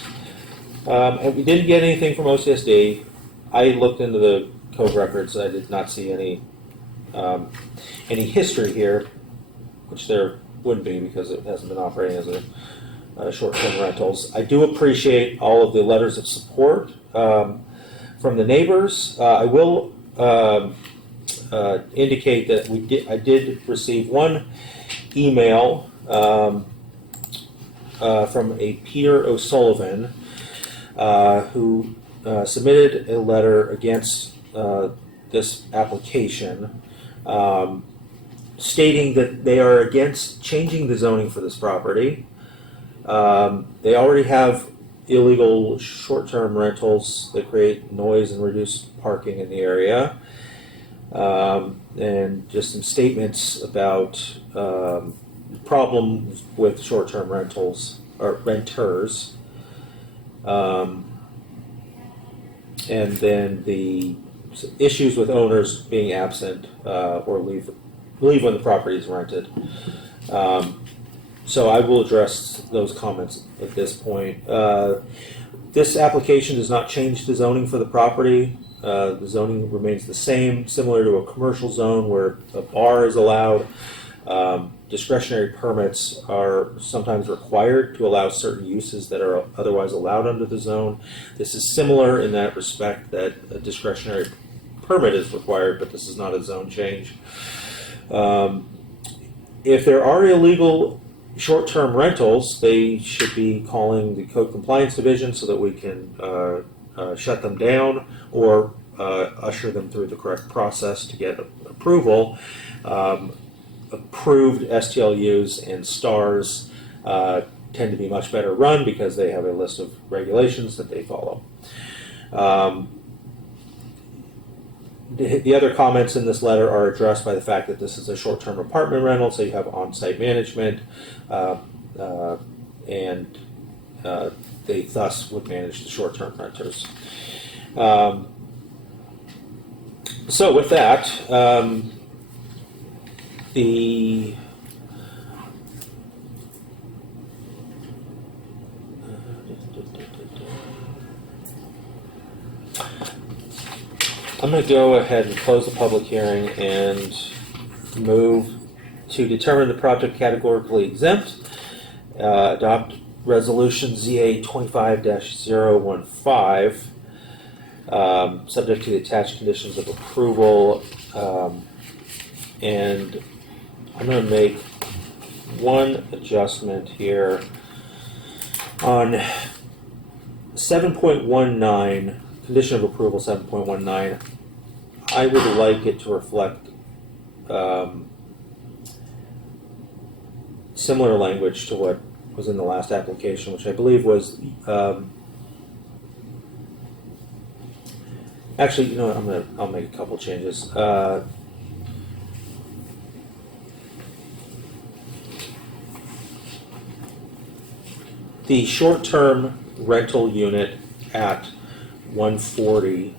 we didn't get anything from OCSD, I looked into the code records. I did not see any history here, which there wouldn't be because it hasn't been operating as a short-term rentals. I do appreciate all of the letters of support from the neighbors. I will indicate that I did receive one email from a Peter O'Sullivan who submitted a letter against this application, stating that they are against changing the zoning for this property. They already have illegal short-term rentals that create noise and reduce parking in the area. And just some statements about problems with short-term rentals or renters. And then the issues with owners being absent or leave when the property is rented. So I will address those comments at this point. This application does not change the zoning for the property. The zoning remains the same, similar to a commercial zone where a bar is allowed. Discretionary permits are sometimes required to allow certain uses that are otherwise allowed under the zone. This is similar in that respect, that a discretionary permit is required, but this is not a zone change. If there are illegal short-term rentals, they should be calling the Code Compliance Division so that we can shut them down or usher them through the correct process to get approval. Approved STLUs and STARs tend to be much better run because they have a list of regulations that they follow. The other comments in this letter are addressed by the fact that this is a short-term apartment rental, so you have on-site management, and they thus would manage the short-term renters. So with that, I'm going to go ahead and close the public hearing and move to determine the project categorically exempt, adopt resolution ZA 25-015, subject to the attached conditions of approval, and I'm going to make one adjustment here on 7.19, condition of approval 7.19. I would like it to reflect similar language to what was in the last application, which I believe was actually, you know what, I'll make a couple changes. The short-term rental unit at 140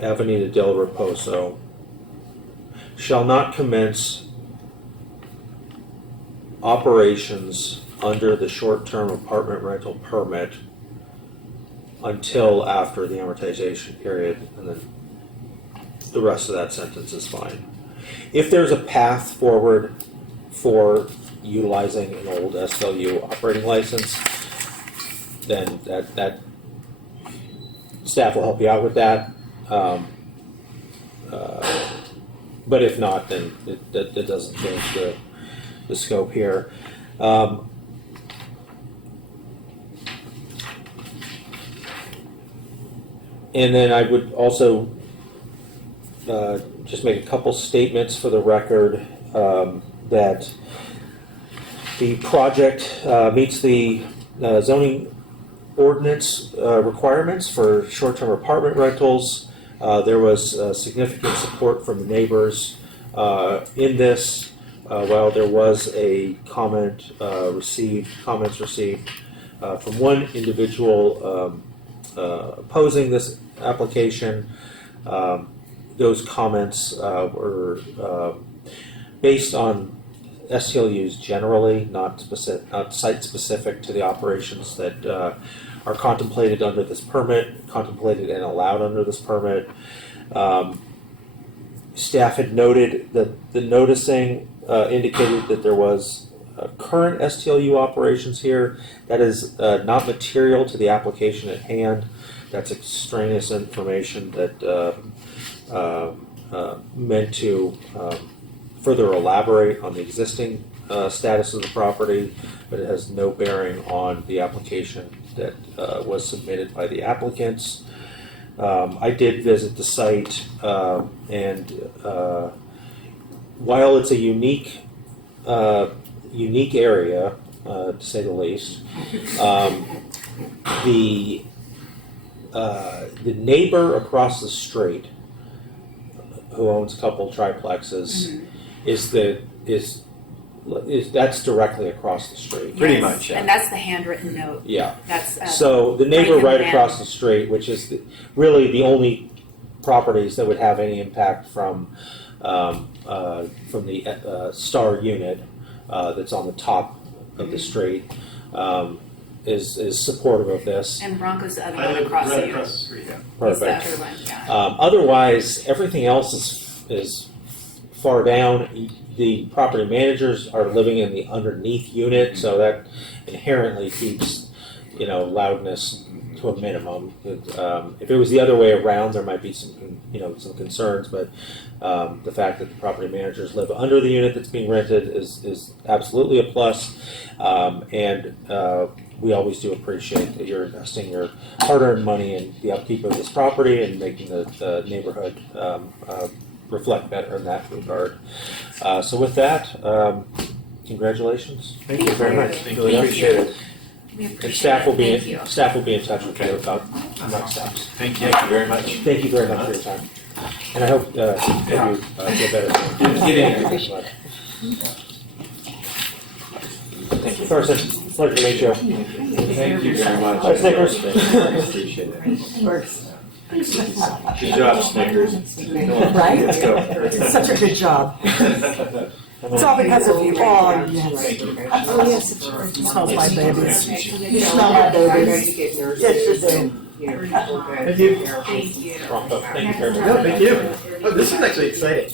Avenida del Reposo shall not commence operations under the short-term apartment rental permit until after the amortization period, and then the rest of that sentence is fine. If there's a path forward for utilizing an old SLU operating license, then that staff will help you out with that. But if not, then it doesn't change the scope here. And then I would also just make a couple statements for the record that the project meets the zoning ordinance requirements for short-term apartment rentals. There was significant support from the neighbors In this, while there was a comments received from one individual opposing this application, those comments were based on STLUs generally, not site specific to the operations that are contemplated under this permit, contemplated and allowed under this permit. Staff had noted that the noticing indicated that there was current STLU operations here. That is not material to the application at hand. That's extraneous information that meant to further elaborate on the existing status of the property, but it has no bearing on the application that was submitted by the applicants. I did visit the site, and while it's a unique area, to say the least, the neighbor across the street, who owns a couple triplexes, that's directly across the street. Pretty Yes, much, yeah. And that's the handwritten note. Yeah. That's So the neighbor Franklin right Manor. across the street, which is really the only properties that would have any impact from the Star unit that's on the top of the street, is supportive of this. and Bronco's the other I one live across right the across the street. He's the Perfect. other one, yeah. Otherwise, everything else is far down. The property managers are living in the underneath unit, so that inherently keeps, loudness to a minimum. If it was the other way around, there might be some concerns, but the fact that the property managers live under the unit that's being rented is absolutely a plus. And we always do appreciate that you're investing your hard-earned money in the upkeep of this property and making the neighborhood reflect better in that regard. So with that, congratulations. Thank you very much. Thank Really you. appreciate it. We And appreciate staff will it. be Thank you. staff will be in touch with you about next steps. Thank you very much. Thank you very much for your time, and I hope that you feel better. Get in. Thank you, Carson. Pleasure to meet you. Thank you very much. Hi, Snickers. Appreciate it. Good job, Snickers. Right? Let's go. It's such a good job. It's all because of you. Oh, yes. Oh, yes, it smells my babies. You smell my babies. Yes, you do. Thank you. Thank you. Bronco, thank you very much. No, thank you. Oh, this is actually exciting.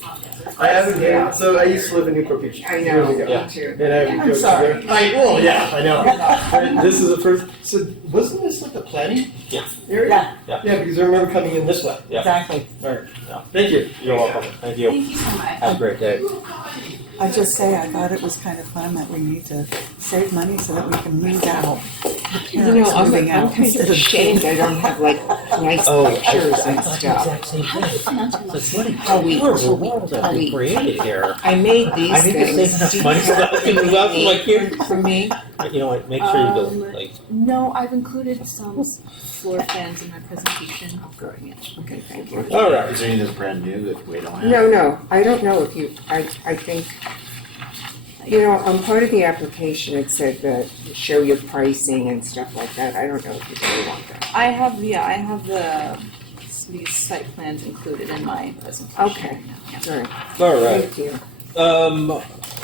I haven't been, so I used to live in Newport Beach. I know, years ago. me too. And I would I'm go sorry. there. Well, yeah, I know. And this is the first, so wasn't this like the planning Yeah. area? Yeah, Yeah, because I remember coming in this way. Yeah. exactly. All right. Yeah. Thank you. You're welcome. Thank you. Thank you so much. Have a great day. I just say, I thought it was kind of fun that we need to save money so that we can move out. The You know, parents I'm moving out kind instead of of ashamed I don't have like nice pictures and stuff. same thing. So it's funny How we- world how we- created here. I made these I need to things. save enough money so that I can move out from my kids. For me? You know what? Make sure you go like. No, I've included some floor plans in my presentation. Okay, thank you. All right. Is there any that's brand new that we don't have? No, I don't know if you, I think, on part of the application, it said that show your pricing and stuff like that. I don't know if you really want that. I have these site plans included in my presentation. Okay. All right, All right. thank you.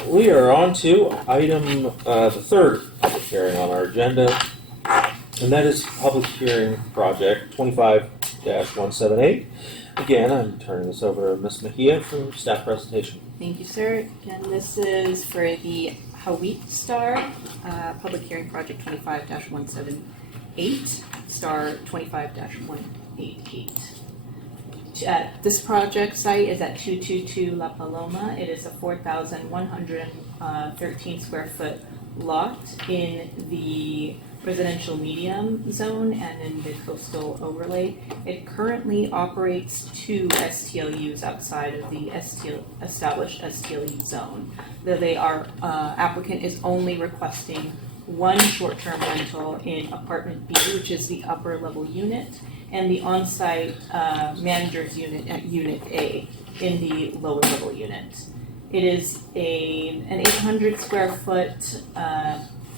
We are on to item the third public hearing on our agenda, and that is public hearing project 25-178. Again, I'm turning this over to Ms. Mejia for staff presentation. Thank you, sir. Again, this is for the Hawit Star Public Hearing Project 25-178, Star 25-188. This project site is at 222 La Paloma. It is a 4,113 square foot lot in the residential medium zone and in the coastal overlay. It currently operates 2 STLUs outside of the established STLU zone. Applicant is only requesting one short-term rental in apartment B, which is the upper level unit, and the on-site manager's unit at unit A in the lower level unit. It is an 800 square foot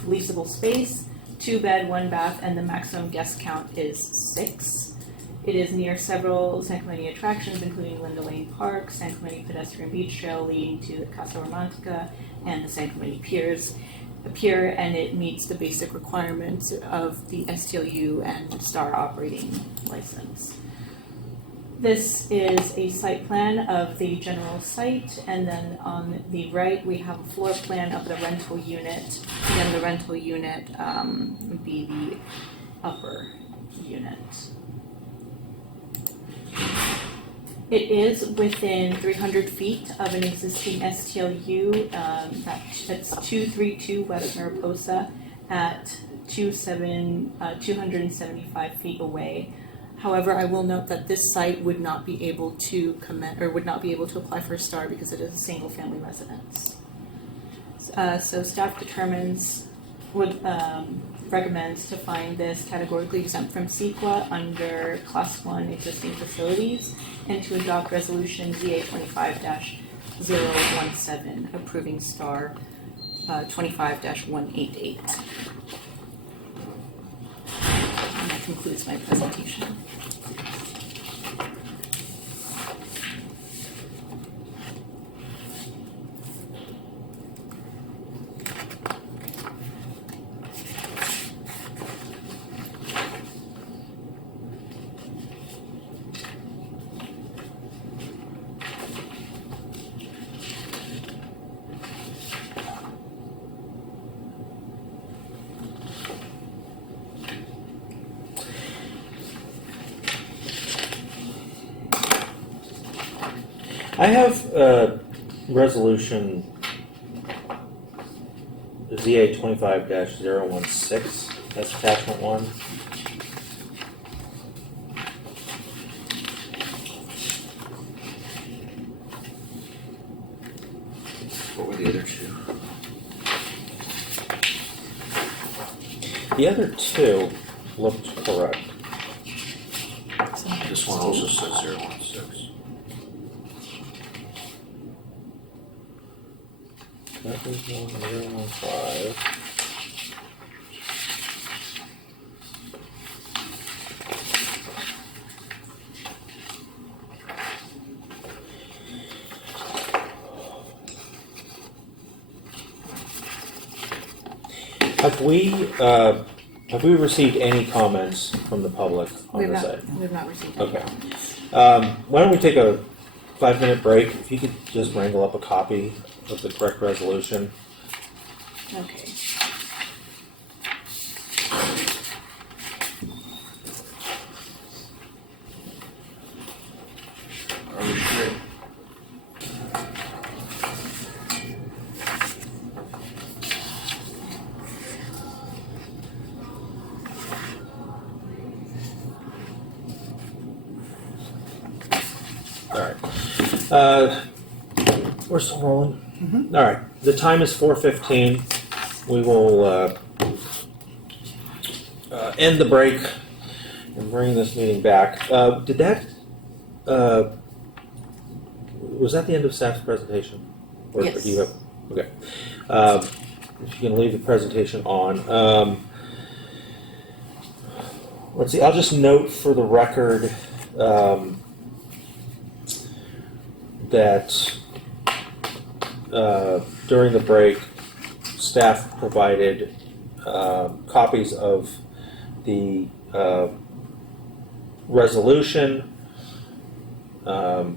leasable space, 2-bed, 1-bath, and the maximum guest count is 6. It is near several San Clemente attractions, including Linda Lane Park, San Clemente Pedestrian Beach Trail leading to the Casa Romantica, and the San Clemente Pier, and it meets the basic requirements of the STLU and STAR operating license. This is a site plan of the general site, and then on the right we have a floor plan of the rental unit. Again, the rental unit would be the upper unit. It is within 300 feet of an existing STLU that's 232 West Mariposa at 275 feet away. However, I will note that this site would not be able to would not be able to apply for a STAR because it is a single-family residence. So staff recommends to find this categorically exempt from CEQA under Class 1 existing facilities and to adopt Resolution ZA 25-017 approving STAR 25-188. And that concludes my presentation. I have resolution ZA 25-016. That's attachment 1. What were the other two? The other two looked correct. This one also says 016. That was 1015. Have we received any comments from the public on the site? We've not received Okay. Why don't we take a 5-minute break? If you could just wrangle up a copy of the correct resolution. Okay. Are we sure? All right. We're still rolling. All right. The time is 4:15. We will end the break and bring this meeting back. Was that the end of staff's presentation? Or Yes. Do you have? Okay. If you can leave the presentation on. Let's see. I'll just note for the record that during the break, staff provided copies of the resolution, to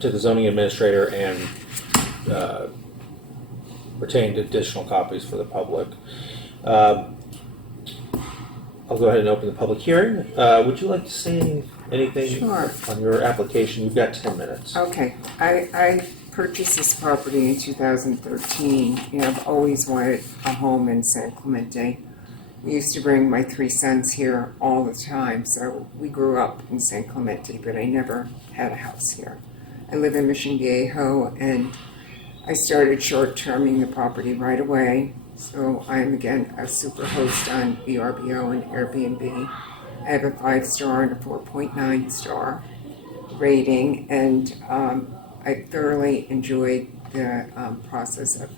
the zoning administrator and retained additional copies for the public. I'll go ahead and open the public hearing. Would you like to say anything Sure. on your application? You've got 10 minutes. Okay, I purchased this property in 2013, and I've always wanted a home in San Clemente. I used to bring my 3 sons here all the time, so we grew up in San Clemente, but I never had a house here. I live in Mission Viejo, and I started short-terming the property right away. So I'm again a super host on VRBO and Airbnb. I have a 5-star and a 4.9 star rating, and I thoroughly enjoyed the process of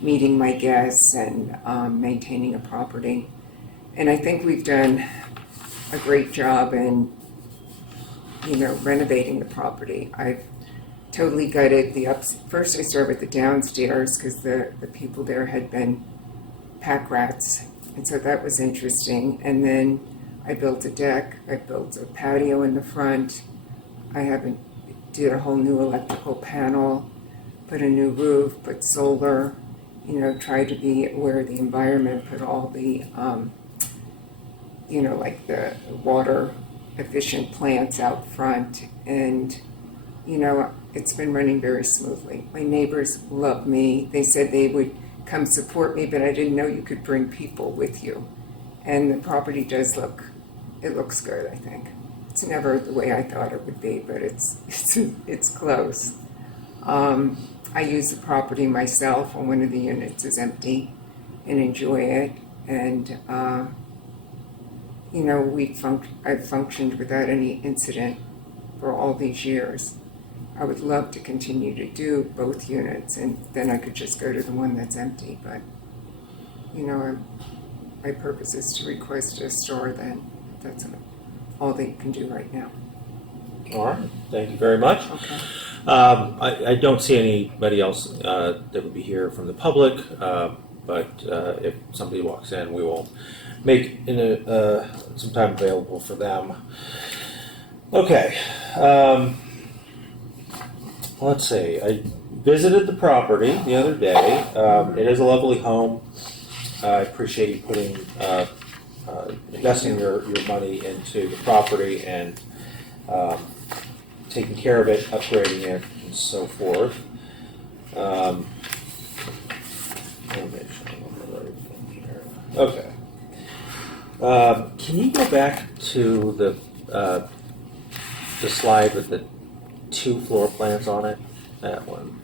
meeting my guests and maintaining a property. And I think we've done a great job in, renovating the property. I've totally gutted the first I started with the downstairs because the people there had been pack rats, and so that was interesting. And then I built a deck, I built a patio in the front, did a whole new electrical panel, put a new roof, put solar, tried to be aware of the environment, put all the, like the water efficient plants out front, and, it's been running very smoothly. My neighbors love me. They said they would come support me, but I didn't know you could bring people with you. And the property looks good, I think. It's never the way I thought it would be, but it's close. I use the property myself when one of the units is empty and enjoy it. And, I've functioned without any incident for all these years. I would love to continue to do both units, and then I could just go to the one that's empty. But, my purpose is to request a store then. That's all they can do right now. All right, thank you very much. Okay. I don't see anybody else that would be here from the public, but if somebody walks in, we will make some time available for them. Okay, let's see. I visited the property the other day. It is a lovely home. I appreciate you putting investing your money into the property and taking care of it, upgrading it, and so forth. Okay. Can you go back to the slide with the 2 floor plans on it? That one.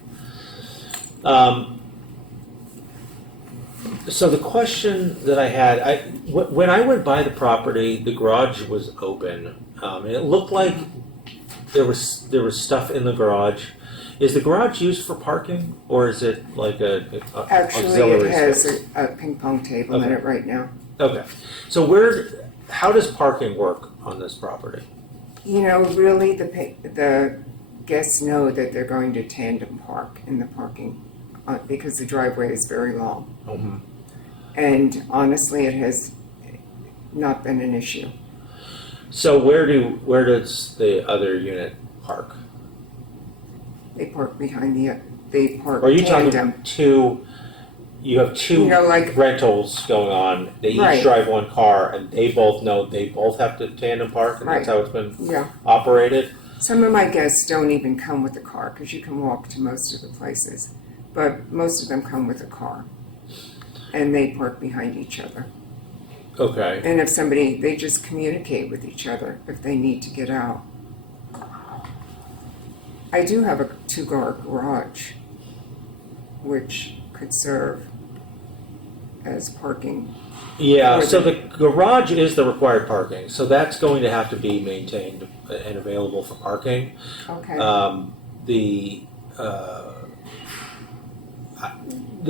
So the question that I had, when I went by the property, the garage was open, and it looked like there was stuff in the garage. Is the garage used for parking, or is it like a Actually, auxiliary it has space? a ping pong table in Okay. it right now. Okay, so how does parking work on this property? Really, the guests know that they're going to tandem park in the parking because the driveway is very long. Mm-hmm. And honestly, it has not been an issue. So where does the other unit park? They park they park Are you tandem. talking two? You have two like rentals going on. They each Right. drive one car, and they both know they both have to tandem park, and that's Right. how it's been Yeah. operated. Some of my guests don't even come with a car because you can walk to most of the places, but most of them come with a car, and they park behind each other. Okay. And if they just communicate with each other if they need to get out. I do have a 2-car garage, which could serve as parking. Yeah. Or So the- the garage is the required parking, so that's going to have to be maintained and available for parking. Okay. The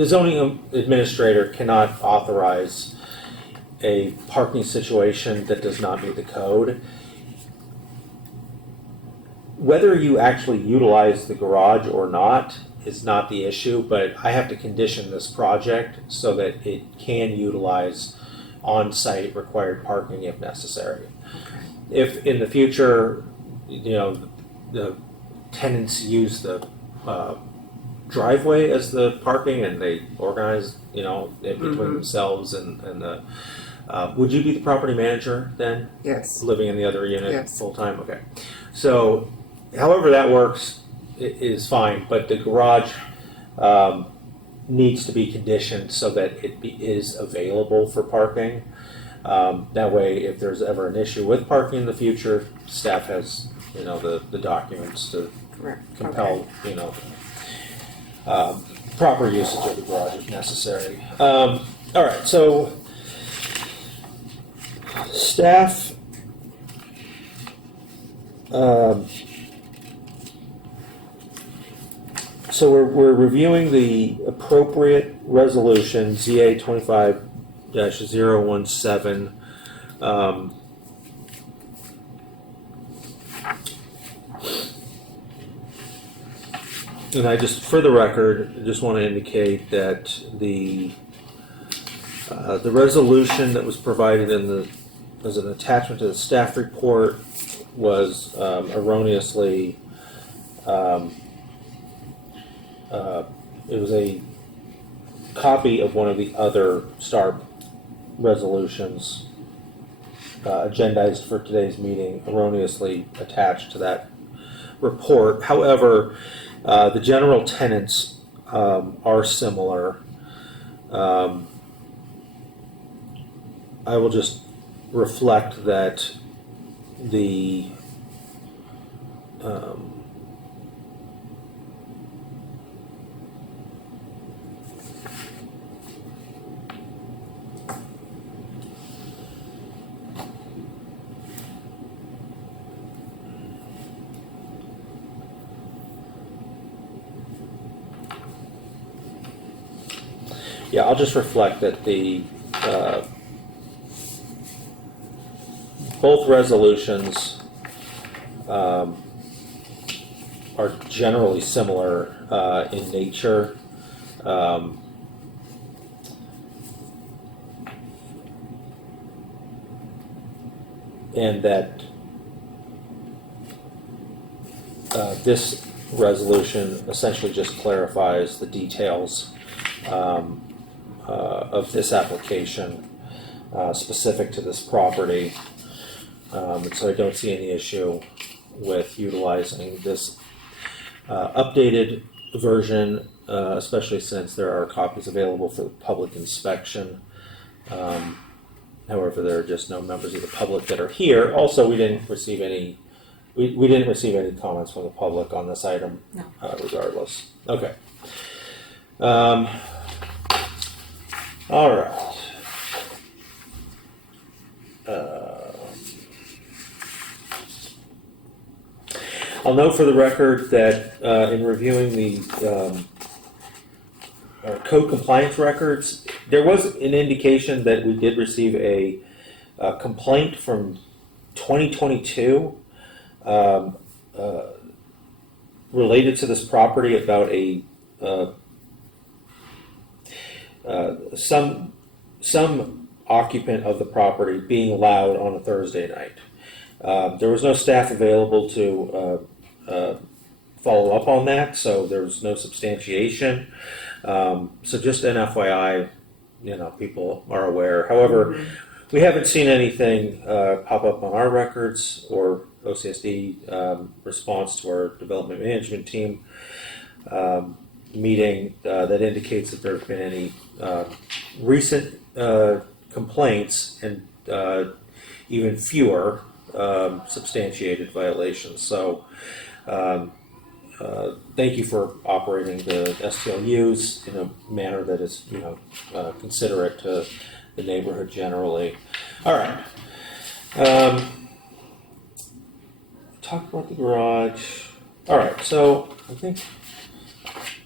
zoning administrator cannot authorize a parking situation that does not meet the code. Whether you actually utilize the garage or not is not the issue, but I have to condition this project so that it can utilize on-site required parking if necessary. If in the future, the tenants use the driveway as the parking and they organize, in between Mhm. themselves and the, would you be the property manager then? Yes. Living in the other unit Yes. full time? Okay. So, however that works is fine, but the garage needs to be conditioned so that it is available for parking. That way, if there's ever an issue with parking in the future, staff has, the documents to Correct. compel, proper usage of the garage if necessary. All right, so staff. So we're reviewing the appropriate resolution ZA 25-017. And I just, for the record, just want to indicate that the resolution that was provided as an attachment to the staff report was erroneously. It was a copy of one of the other STAR resolutions agendized for today's meeting, erroneously attached to that report. However, the general tenets are similar. I will just reflect that the yeah, I'll just reflect that the both resolutions are generally similar in nature. And that this resolution essentially just clarifies the details of this application specific to this property. And so I don't see any issue with utilizing this updated version, especially since there are copies available for public inspection. However, there are just no members of the public that are here. Also, we didn't receive any comments from the public on this item, No. Regardless. Okay. All right. I'll note for the record that in reviewing the code compliance records, there was an indication that we did receive a complaint from 2022 related to this property about some occupant of the property being loud on a Thursday night. There was no staff available to follow up on that, so there was no substantiation. So just an FYI, people are aware. However, we haven't seen anything pop up on our records or OCSD response to our development management team meeting that indicates that there have been any recent complaints and even fewer substantiated violations. So thank you for operating the STLUs in a manner that is, considerate to the neighborhood generally. All right. Talk about the garage. All right. So I think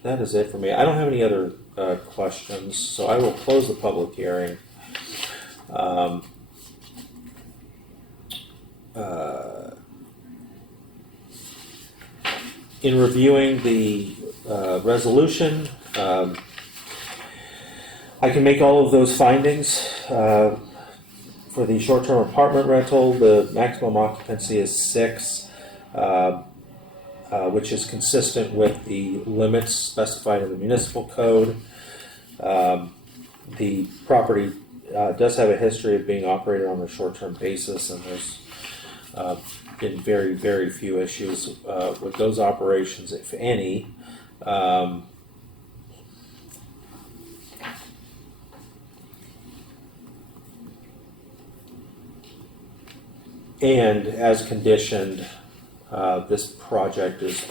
that is it for me. I don't have any other questions, so I will close the public hearing. In reviewing the resolution, I can make all of those findings. For the short-term apartment rental, the maximum occupancy is 6, which is consistent with the limits specified in the municipal code. The property does have a history of being operated on a short-term basis, and there's been very, very few issues with those operations, if any. And as conditioned, this project is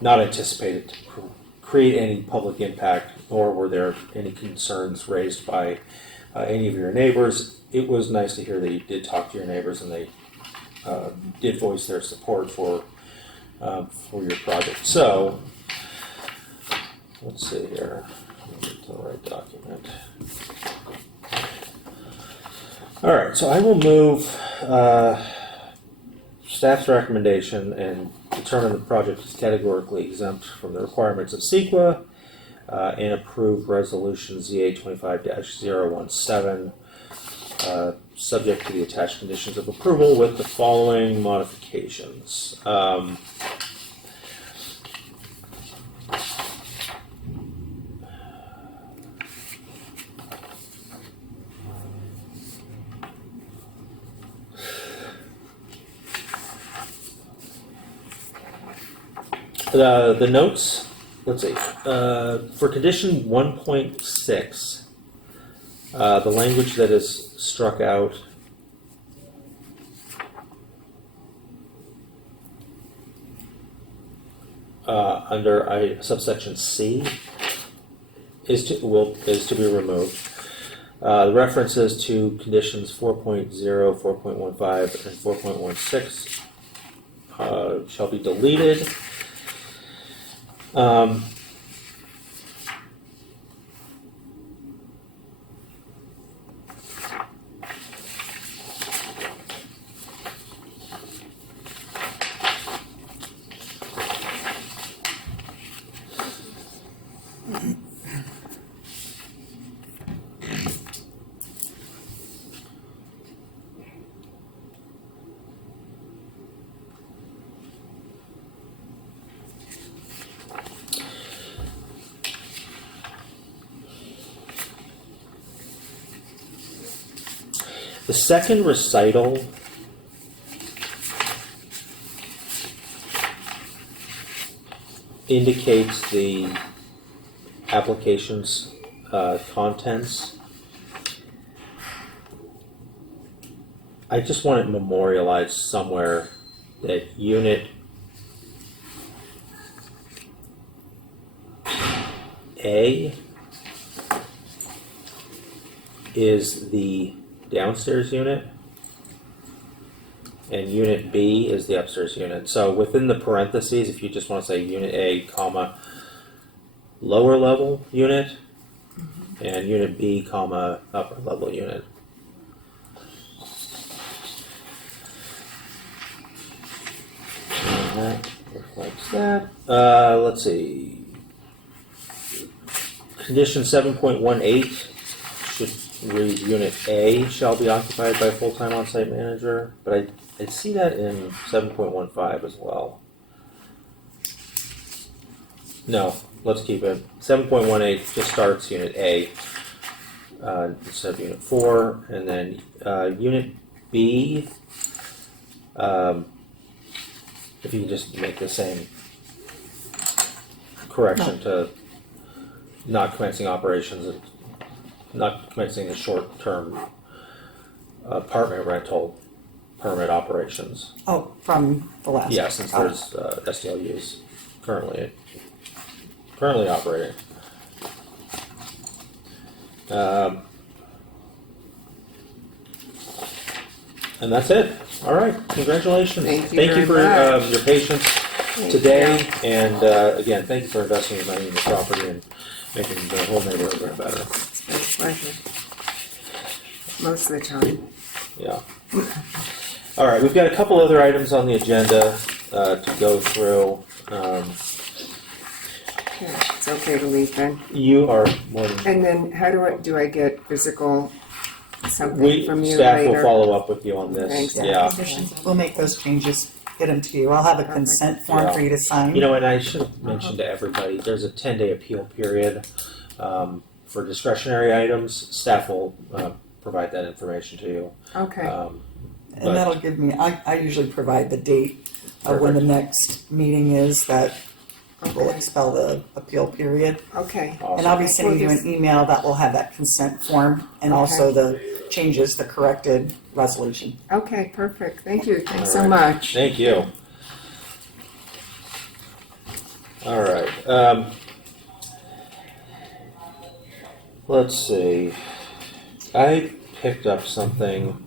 not anticipated to create any public impact, nor were there any concerns raised by any of your neighbors. It was nice to hear that you did talk to your neighbors and they did voice their support for your project. So, let's see here. Let me get to the right document. All right, so I will move staff's recommendation and determine the project is categorically exempt from the requirements of CEQA and approve resolution ZA 25-017 subject to the attached conditions of approval with the following modifications. The notes, let's see, for condition 1.6, the language that is struck out under subsection C is to be removed. The references to conditions 4.0, 4.15, and 4.16 shall be deleted. The second recital indicates the application's contents. I just want it memorialized somewhere that unit A is the downstairs unit and unit B is the upstairs unit. So within the parentheses, if you just want to say unit A, comma, lower level unit, and unit B, comma, upper level unit. And that reflects that. Let's see. Condition 7.18 should read unit A shall be occupied by a full-time on-site manager, but I see that in 7.15 as well. No, let's keep it. 7.18 just starts unit A instead of unit 4, and then unit B, if you can just make the same correction to not commencing operations, not commencing the short-term apartment rental permit operations. Oh, from the last. Yeah, since there's SDLUs currently operating. And that's it. All right, congratulations. Thank you for very much. your patience today, and again, thank you for investing your money in the property and making the whole neighborhood better. It's my pleasure. Most of the time. Yeah. All right, we've got a couple other items on the agenda to go through. Okay, it's okay to leave then. You are more than And then how do I get physical something from you staff later? will follow up with you on this. Thanks. Yeah. Conditions, we'll make those changes, get them to you. I'll have a consent form Yeah. for you to sign. You know, and I should have mentioned to everybody, there's a 10-day appeal period for discretionary items. Staff will provide that information to you. Okay. And that'll give me, I usually provide the date of when the next meeting is that will Okay. expel the appeal period. Okay. And I'll be sending you an email that will have that consent form and also the changes, the corrected resolution. Okay, perfect. Thank you. Thanks All so right. much. Thank you. All right. Let's see. I picked up something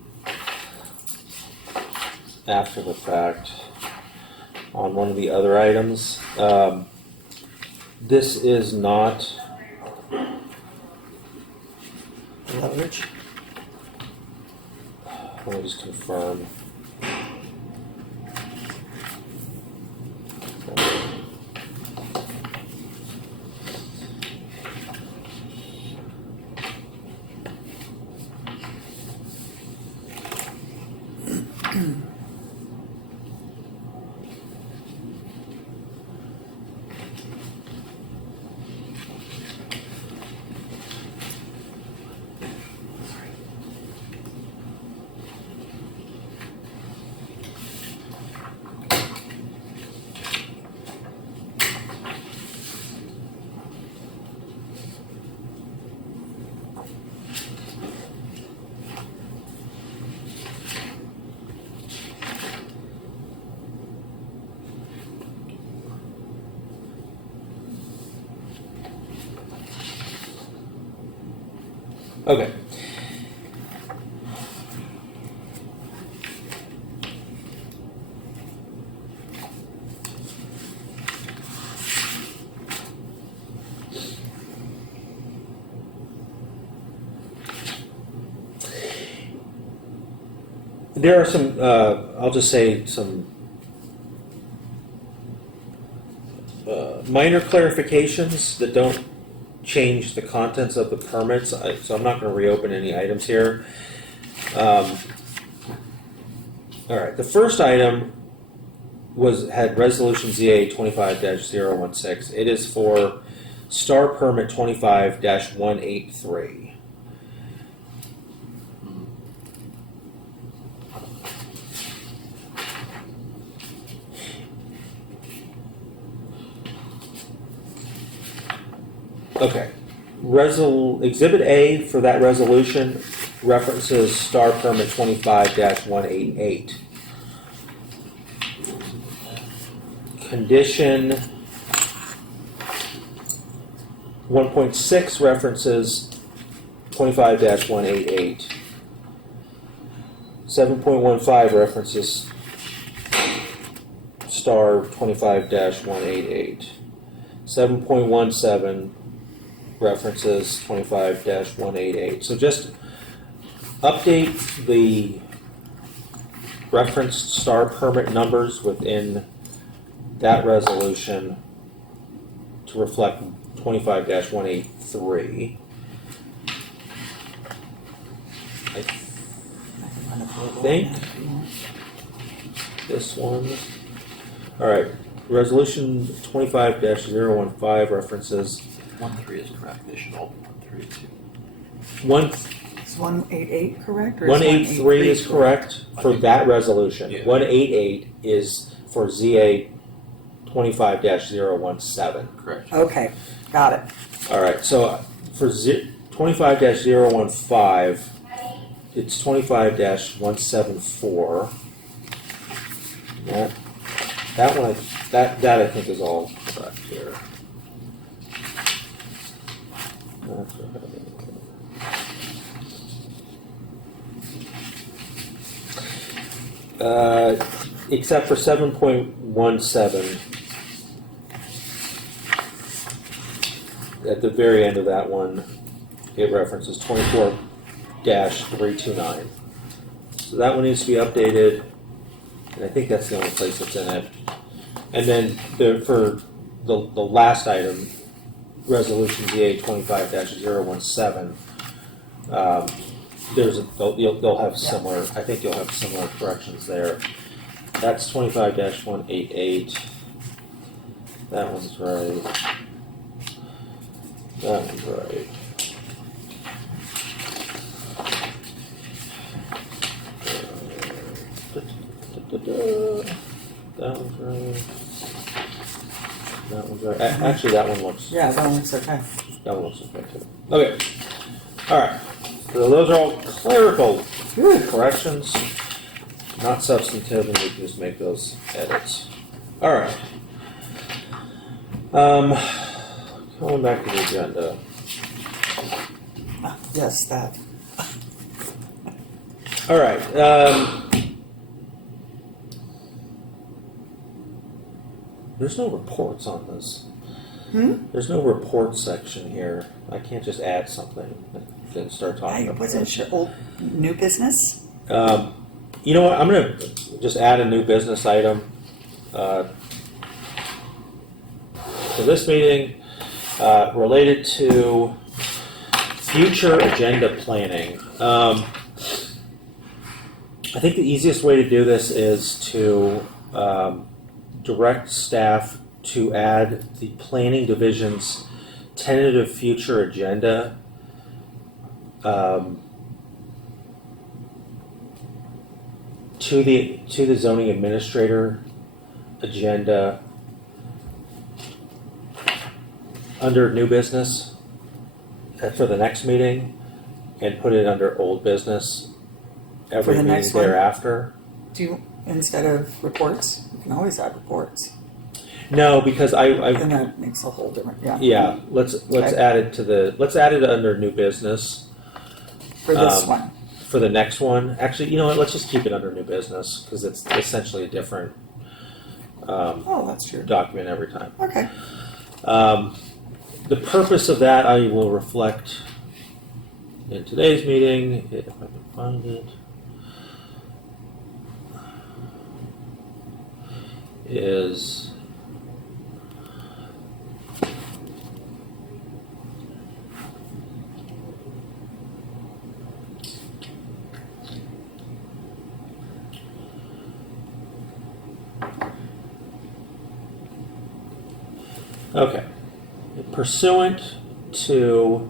after the fact on one of the other items. This is not. Leverage. Let me just confirm. Okay. There are some, I'll just say some minor clarifications that don't change the contents of the permits, so I'm not going to reopen any items here. All right, the first item had resolution ZA 25-016. It is for star permit 25-183. Okay. Exhibit A for that resolution references star permit 25-188. Condition 1.6 references 25-188. 7.15 references star 25-188. 7.17 references 25-188. So just update the referenced star permit numbers within that resolution to reflect 25-183. I think this one. All right. Resolution 25-015 references 1.3 is correct. They should all be 1.3 too. Is 188 correct? Or 183 is correct for that resolution. Yeah. 188 is for ZA 25-017. Correct. Okay, got it. All right, so for 25-015, it's 25-174. That one, that I think is all correct here. That's right. Except for 7.17. At the very end of that one, it references 24-329. So that one needs to be updated, and I think that's the only place that's in it. And then for the last item, Resolution ZA 25-017, you'll have similar. I think you'll have similar corrections there. That's 25-188. That one's right. That one's right. That one's right. That one's right. Actually, that one looks. Yeah, that one looks okay. That one looks okay too. Okay. All right. So those are all clerical corrections, not substantive, and we can just make those edits. All right. Going back to the agenda. Yes, that. All right. There's no reports on this. There's no report section here. I can't just add something and start talking I about wasn't it. sure. Old new business? You know what? I'm going to just add a new business item to this meeting related to future agenda planning. I think the easiest way to do this is to direct staff to add the planning division's tentative future agenda to the zoning administrator agenda under new business for the next meeting, and put it under old business every For the meeting next one? thereafter. Do you, instead of reports? You can always add reports. No, because Then that makes a whole different, yeah, let's Okay. add it let's add it under new business For this Um, one. for the next one. Actually, you know what? Let's just keep it under new business because it's essentially a different Oh, that's true. document every time. Okay. The purpose of that I will reflect in today's meeting if I can find it. Is okay. Pursuant to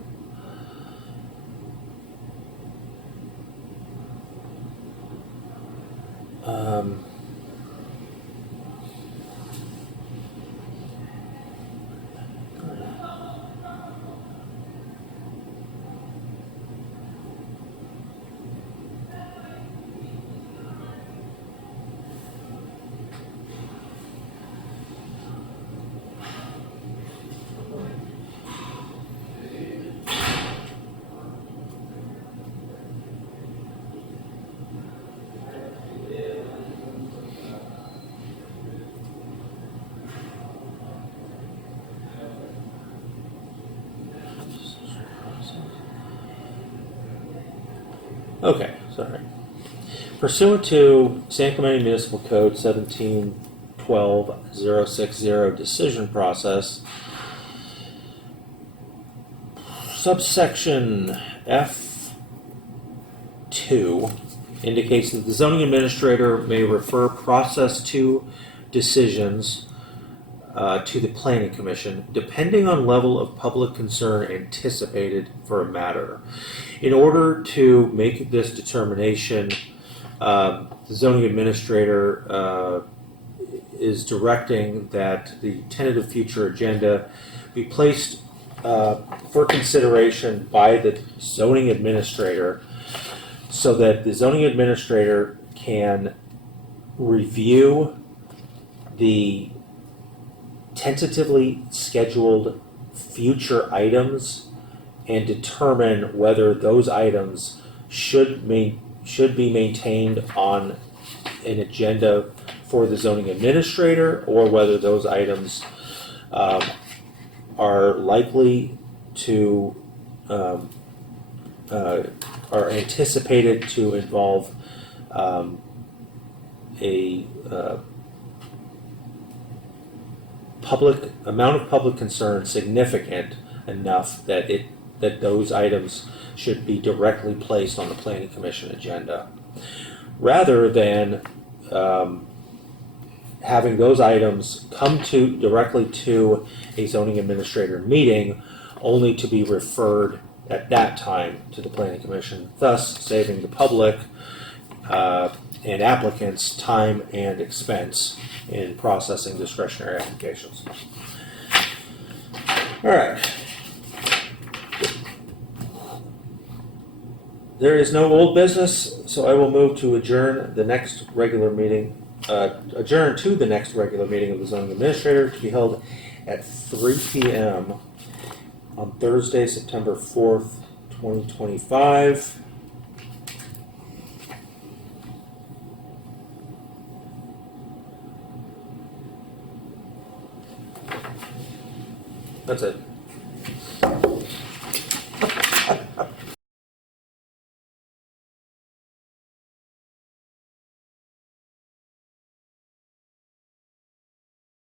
okay, sorry. Pursuant to San Clemente Municipal Code 1712-060 decision process, subsection F2 indicates that the zoning administrator may refer process 2 decisions to the planning commission, depending on level of public concern anticipated for a matter. In order to make this determination, the zoning administrator is directing that the tentative future agenda be placed for consideration by the zoning administrator so that the zoning administrator can review the tentatively scheduled future items and determine whether those items should be maintained on an agenda for the zoning administrator, or whether those items are likely to are anticipated to involve a public amount of public concern significant enough that those items should be directly placed on the planning commission agenda, rather than having those items come directly to a zoning administrator meeting, only to be referred at that time to the planning commission, thus saving the public and applicants time and expense in processing discretionary applications. All right. There is no old business, so I will move to adjourn the next regular meeting adjourn to the next regular meeting of the zoning administrator to be held at 3 p.m. on Thursday, September 4th, 2025. That's it.